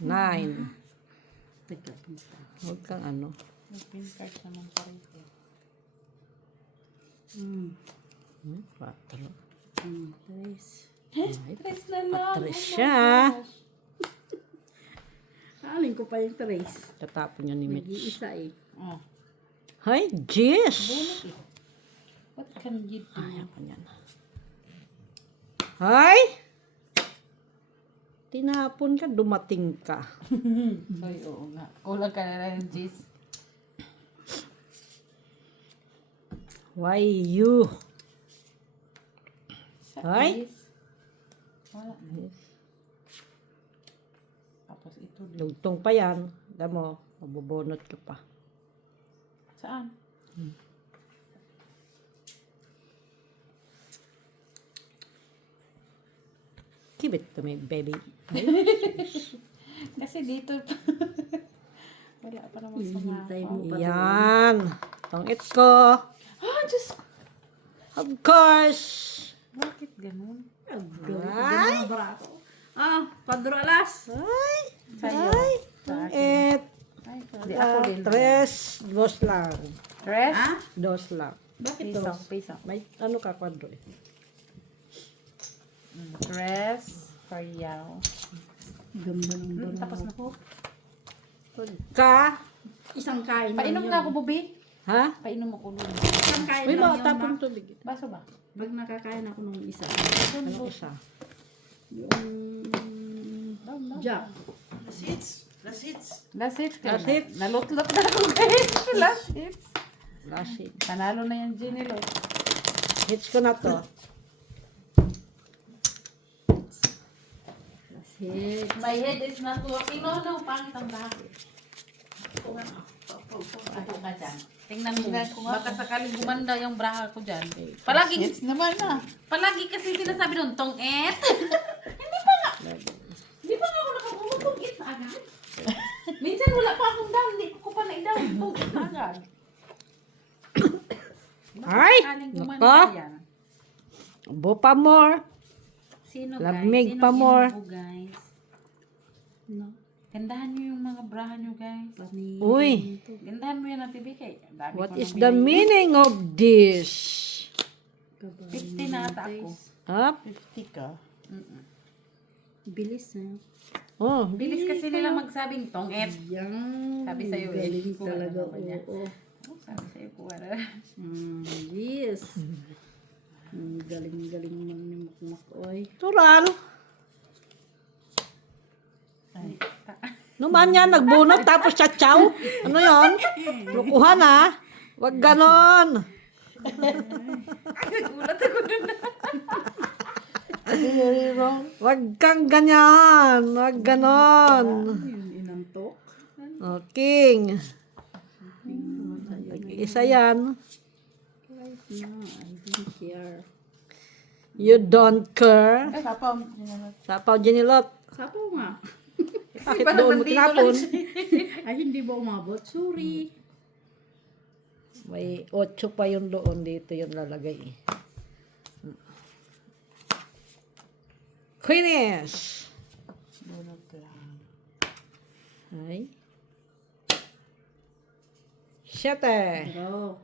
9. Teka. Huwag kang ano. May pin card naman pa rito. 4. Guys. Tres na lang. Tres siya. Alin ko pa yung trace. Tatapon niya ni Mitch. Nag-iisa eh. Oh. Ay, jeez. What can you do? Ayaw ko niyan. Ay! Tinapon ka, dumating ka. Ay, oo nga. Kulang ka na lang, Jis. Why you? Sa Ay? is. Wala na. Tapos ito din. Lugtong pa yan. Alam mo, mabubunot ka pa. Saan? Give it to me, baby. Kasi dito pa. Wala pa naman sa Hihintay mo mapa. pa. Yan. Tongit ko. Ah, Diyos! Of course. Bakit ganun? Ay! Padro alas. Ay! Sa'yo. Ay! Sa akin. Tongit. Ay, di ako din. Tres. Dos lang. Dress? Ha? Dos lang. Bakit Piso. dos? Piso. May ano ka kwadro eh. Dress. Pariyaw. Ganda ng banana Tapos na ko. Ka. Isang kain lang Painom yun. na ako, Bubi. Ha? Painom ako nun. Isang kain Uy, lang mga yun. tapon Ma. tubig. Baso ba? Pag nakakain ako ng isa. Ano isa? Yung Jack. Last hits. Last hits. Nalutlot na ako, guys. Last hits. Lasik. Panalo na yan, Ginny Lo. Hits ko na to. Hit. My head is not working. No, pangit ang braha. Ako ka dyan. Tingnan mo. Baka sakaling gumanda yung braha ko dyan. Palagi, naman na. palagi kasi sinasabi nun, tong-et. Hindi pa nga ako nakapumutong-et na agad. Minsan wala pa akong down. Hindi ko pa na-down. Tong-et na agad. Ay! Sakaling Nako! gumanda yan. Bupa more. Sino Lamig guys? pa Sino more. inubo, guys? No. Gandahan nyo yung mga braha nyo, guys. Panin. Uy! Gandahan mo yan ang TV kay. Dami What ko is nang the binili. meaning of this? 50 na ata ako. Up? 50 ka? Bilis eh. Oh, Bilis kasi nila magsabing tong-et. Yan. Sabi sa'yo eh. Galing Kung ano talaga. naman niya. Oo. Oh, sabi sa'yo ko ano. Yes. Galing-galing naman ni Makmak. Oy. tural. Ay, Numan yan, nagbunot tapos chachaw. Ano yon? Lukuhan ha. Wag ganon. nagulat ako dun. Wag kang ganyan. Wag ganon. Yun, inantok. Oh, King. Isa yan. No, I don't care. You don't care. Sapaw. Sapaw, Jenilot. Sapo nga. Bakit parang doon mo nandito tinapon? lang Ay, hindi ba umabot? Sorry. May 8 pa yun doon. Dito yung lalagay. Queenies! Bunot lang. Ay. 7. Go.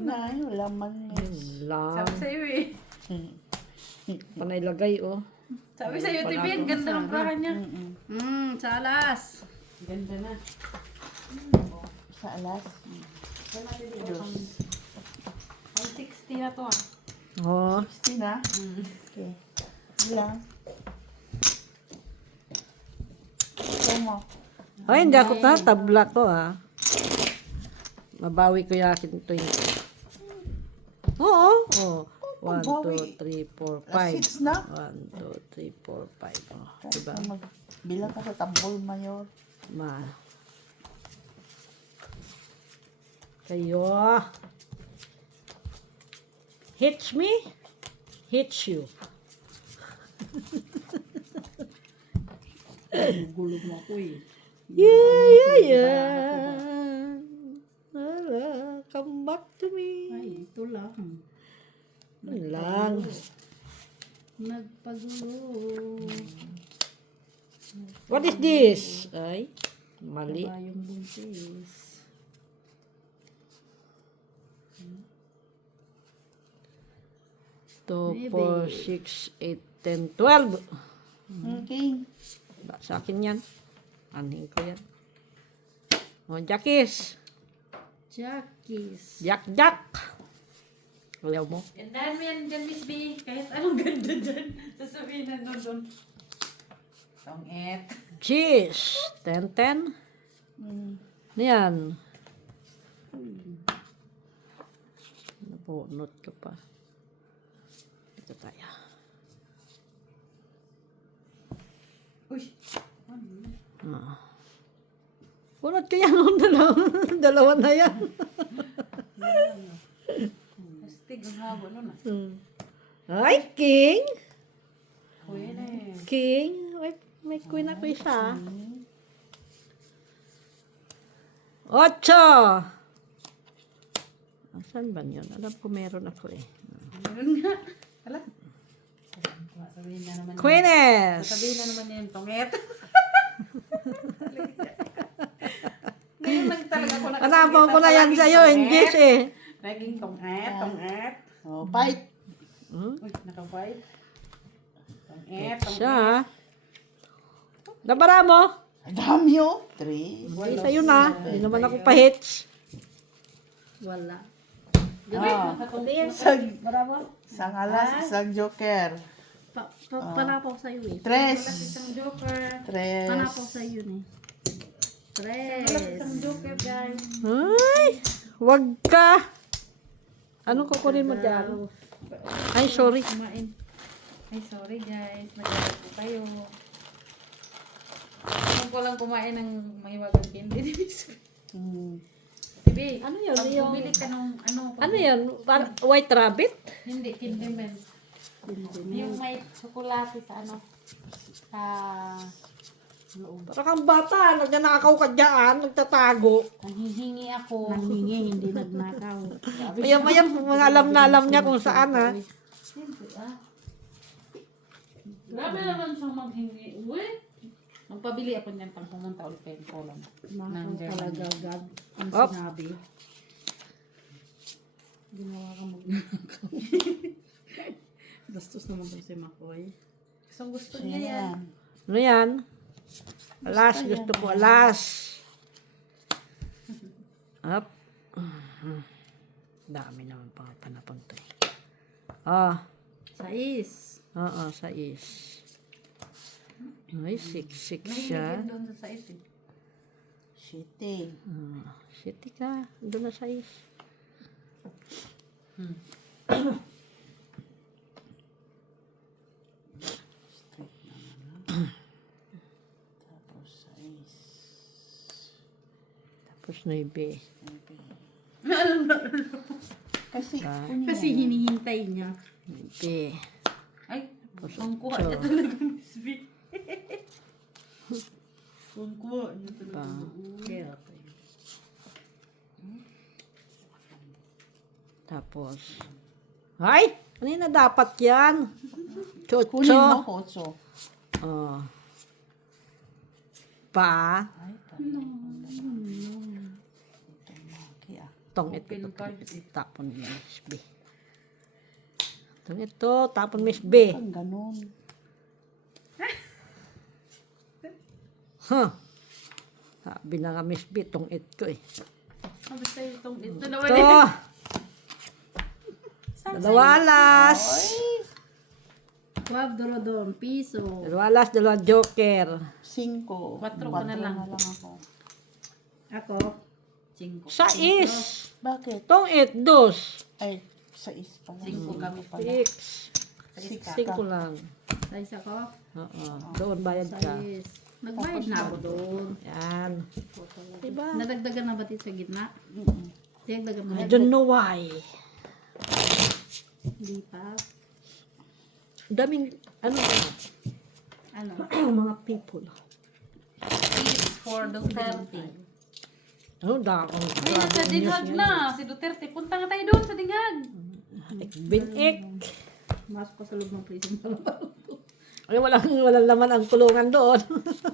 Na, wala man yan. Lang. Sabi sa'yo eh. Panay lagay, oh. Sabi sa'yo, TV, ang ganda ng prahan niya. Salas. Ganda na. Sa alas. Ay, 60 na to ah. Oh. 60 na? Okay. Ilang? Ito mo. Ay, hindi ako tabla to, ha. Mabawi ko yung akin 20. Oo. Oh. 1, 2, 3, 4, 5. 6 na? 1, 2, 3, 4, 5. Oh, diba? Bilang ka sa tambol, Mayor. Ma. Kayo. Hits me, hits you. Gulog mo ako eh. Yeah. Ala, come back to me. Ay, ito lang. Yun lang. Nagpagulo. What is this? Ay, mali. Bayong buntis. 2, 4, 6, 8, 10, 12. Okay. Sa akin yan. Aning ko yan. O, Jackies. Jackies. Jack. Ayaw mo? Gandahan mo yan dyan, Miss B. Kahit anong ganda dyan. Sasabihin na doon. Tong-et. Cheese. 10. Ano yan? Nabunot ka pa. Ito tayo. Uy. Bunot ko yan. Dalawa na yan. Astig, ang haba nun ah. Ay, King. Pwede. King. May queen ako isa. 8. Asan ba yun? Alam ko meron ako eh. Meron nga. Hala. Sabihin na naman. Queeness. Sabihin na naman yan, tong-et. Ngayon lang talaga ako Hanapan ko na yan sa'yo. Engage eh. Naging tong-et. Oh, bite. Uy, naka-white. Tong-et. Siya. Nabara mo? Ang dami oh. 3. Hindi sa'yo na. Hindi naman ako pa-hits. Wala. Isang, isang alas, isang joker. Panapaw sa'yo eh. 3. Isang joker. 3. Panapaw sa'yo eh. Isang joker, guys. Ay, wag ka. Anong kukunin mo dyan? Ay, sorry. Kumain. Ay, sorry guys. Nagalit po kayo. Kung ko lang kumain ng mahiwagang candy ni Miss. Tibi, Ano yun? pag Yung- bumili ka ng Ano yan? White rabbit? Hindi, candy man. Yung may tsokolate sa ano. Sa loob. Para kang bata. Nagnanakaw ka dyan. Nagtatago. Nanghihingi ako. Nangingi, hindi nagnakaw. Maya-maya, mga alam niya kung saan ha. Siyempre Grabe naman siyang maghingi. Uy! Magpabili ako niyan pag pumunta ulit kay Colon. Nakaw talaga, God. Ang Op. sinabi. Ginawa ka magnakaw. Bastos naman kung si Makoy. Gusto niya yan. Ano yan? Alas. Gusto ko alas. Up. Dami naman pa panapon to eh. Sais. Oo, sa is. Ay, 6 siya. Nahiligid doon sa sais eh. Shitty. Shitty ka. Doon na sa is. Tapos 6. Tapos 9. Kasi, Kasi hinihintay niya. 9. Ay, ang kuha niya talaga, Miss B. Tapos. Ay! Kanina dapat yan. Kunin mo, Chocho. Hoso. Oh. Pa. Ay, kaya. Tong ito. Tapon Miss B. Tong ito. Tapon Miss B. Ang ganun. Huh. Sabi na nga Miss B. Tong ito eh. Sabi sa'yo itong ito Ito. naman. Dalawa alas. Quadrodon, piso. Dalawa alas, dalawa joker. 5. 4 ka na lang. ako. Ako, 5. Sais. Bakit? Tong it, dos. Ay, 6 pala. 5 kami pala. Six. 6 Cinco lang. size ako. Oo. Doon bayad ka. Size. Nagbayad na ako doon. Yan. Diba? Nadagdagan na ba dito sa gitna? Nadagdagan mo I na. don't know why. Hindi pa. Daming, ano ba? Ano? Mga people. It's for Duterte. Ano da akong Ay, nasa Dinghag na. Si Duterte. Punta nga tayo doon sa Dinghag. Binik. Masok ko sa loob ng prison. Ay, walang laman ang kulungan doon.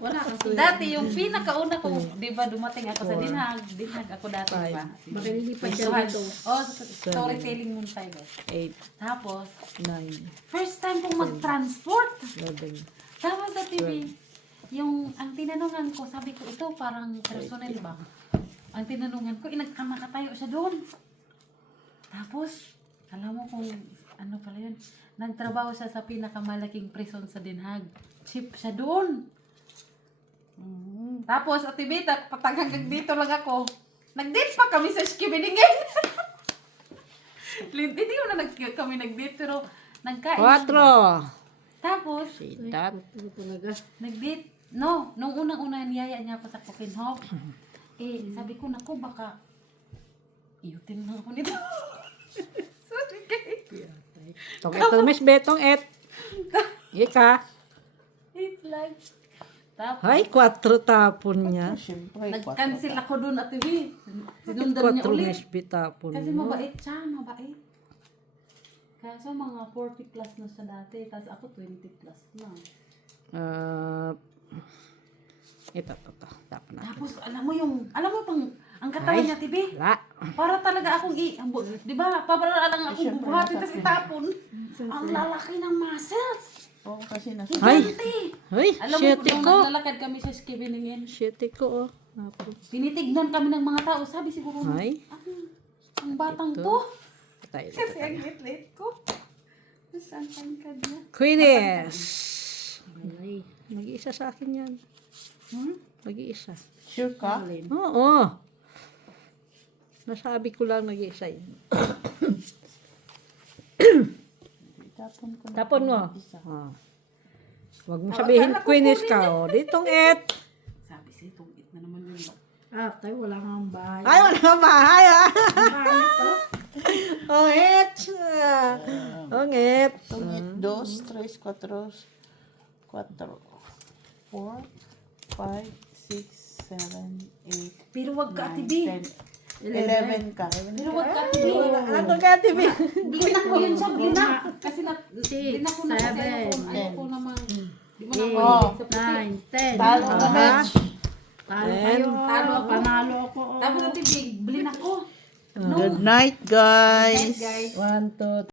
Wala kasi. Dati, yung pinakauna ko, di ba, dumating ako sa Dinghag. Dinghag ako dati, di ba? Baka nilipad siya dito. Oh, storytelling muna tayo, guys. 8, Tapos, 9, first time kong mag-transport. 11. Tapos sa TV, ang tinanungan ko, sabi ko, ito parang personnel ba? Ang tinanungan ko, nakatayo siya doon. Tapos, alam mo kung ano pala yun, nagtrabaho siya sa pinakamalaking prison sa Dinhag. Chief siya doon. Tapos, at tibita, hanggang dito lang ako. Nag-date pa kami sa Skibiningen. Hindi ko na kami nag-date, pero nagkain. 4. Tapos, Sitat. Ano talaga? nag-date. No, nung unang-una niyaya niya ako sa Cooking Hawk. Sabi ko, naku, baka iyutin lang ako nito. Sorry, guys. Tong ito, Miss B, tong it. Ika. It's like... Tapos, Ay, 4 tapon niya. Siyempre, nag-cancel ako doon at TV. Sinundan niya 4 ulit. Miss B tapon. Kasi mabait siya, mabait. Kaso mga 40 plus na siya dati, tapos ako 20 plus na. Ito. Tapon na. Tapos, alam mo pang, ang katawan niya, TV. Wala. Para talaga akong di ba? Para lang akong bubuhatin tapos itapon. Ang lalaki ng muscles. Oo, kasi nasa... Ay. Gigante. Ay, Alam mo, shit nung ko. naglalakad kami sa Skibiningen, Shit ko, oh. Tapon. tinitignan kami ng mga tao. Sabi siguro, Ay. ang batang to. Tayo. Kasi ang lit ko. Tapos ang tangkad niya. Queenies. Mag-iisa sa akin yan. Mag-iisa. Sure ka? Oo. Nasabi ko lang nag-iisa yun. Tapon ko na. Tapon mo. Oh. Huwag mo sabihin Queenies ka. Oh. Ditong et. Sabi siya, itong it na naman yun. Tayo wala kang bahay. Ay, wala bahay ah. Bahay to? Oh, et. Oh, et. Tungit, 2, 3, 4, 4, 5, 6, 7, 8, Pero wag ka, 9, TV. 10, 11 ka. Pero wag ka, TV. Ano ka, TV? Blinak ko yun siya, blinak. Kasi blinak ko na kasi Seven, ayoko naman. Di mo na Oh. sa puti. 9, 10. Talo ka, Mitch. Talo kayo. Talo ako. Panalo ako. Tapos ang TV, blinak ko. Good night, guys. Guys. 1, 2,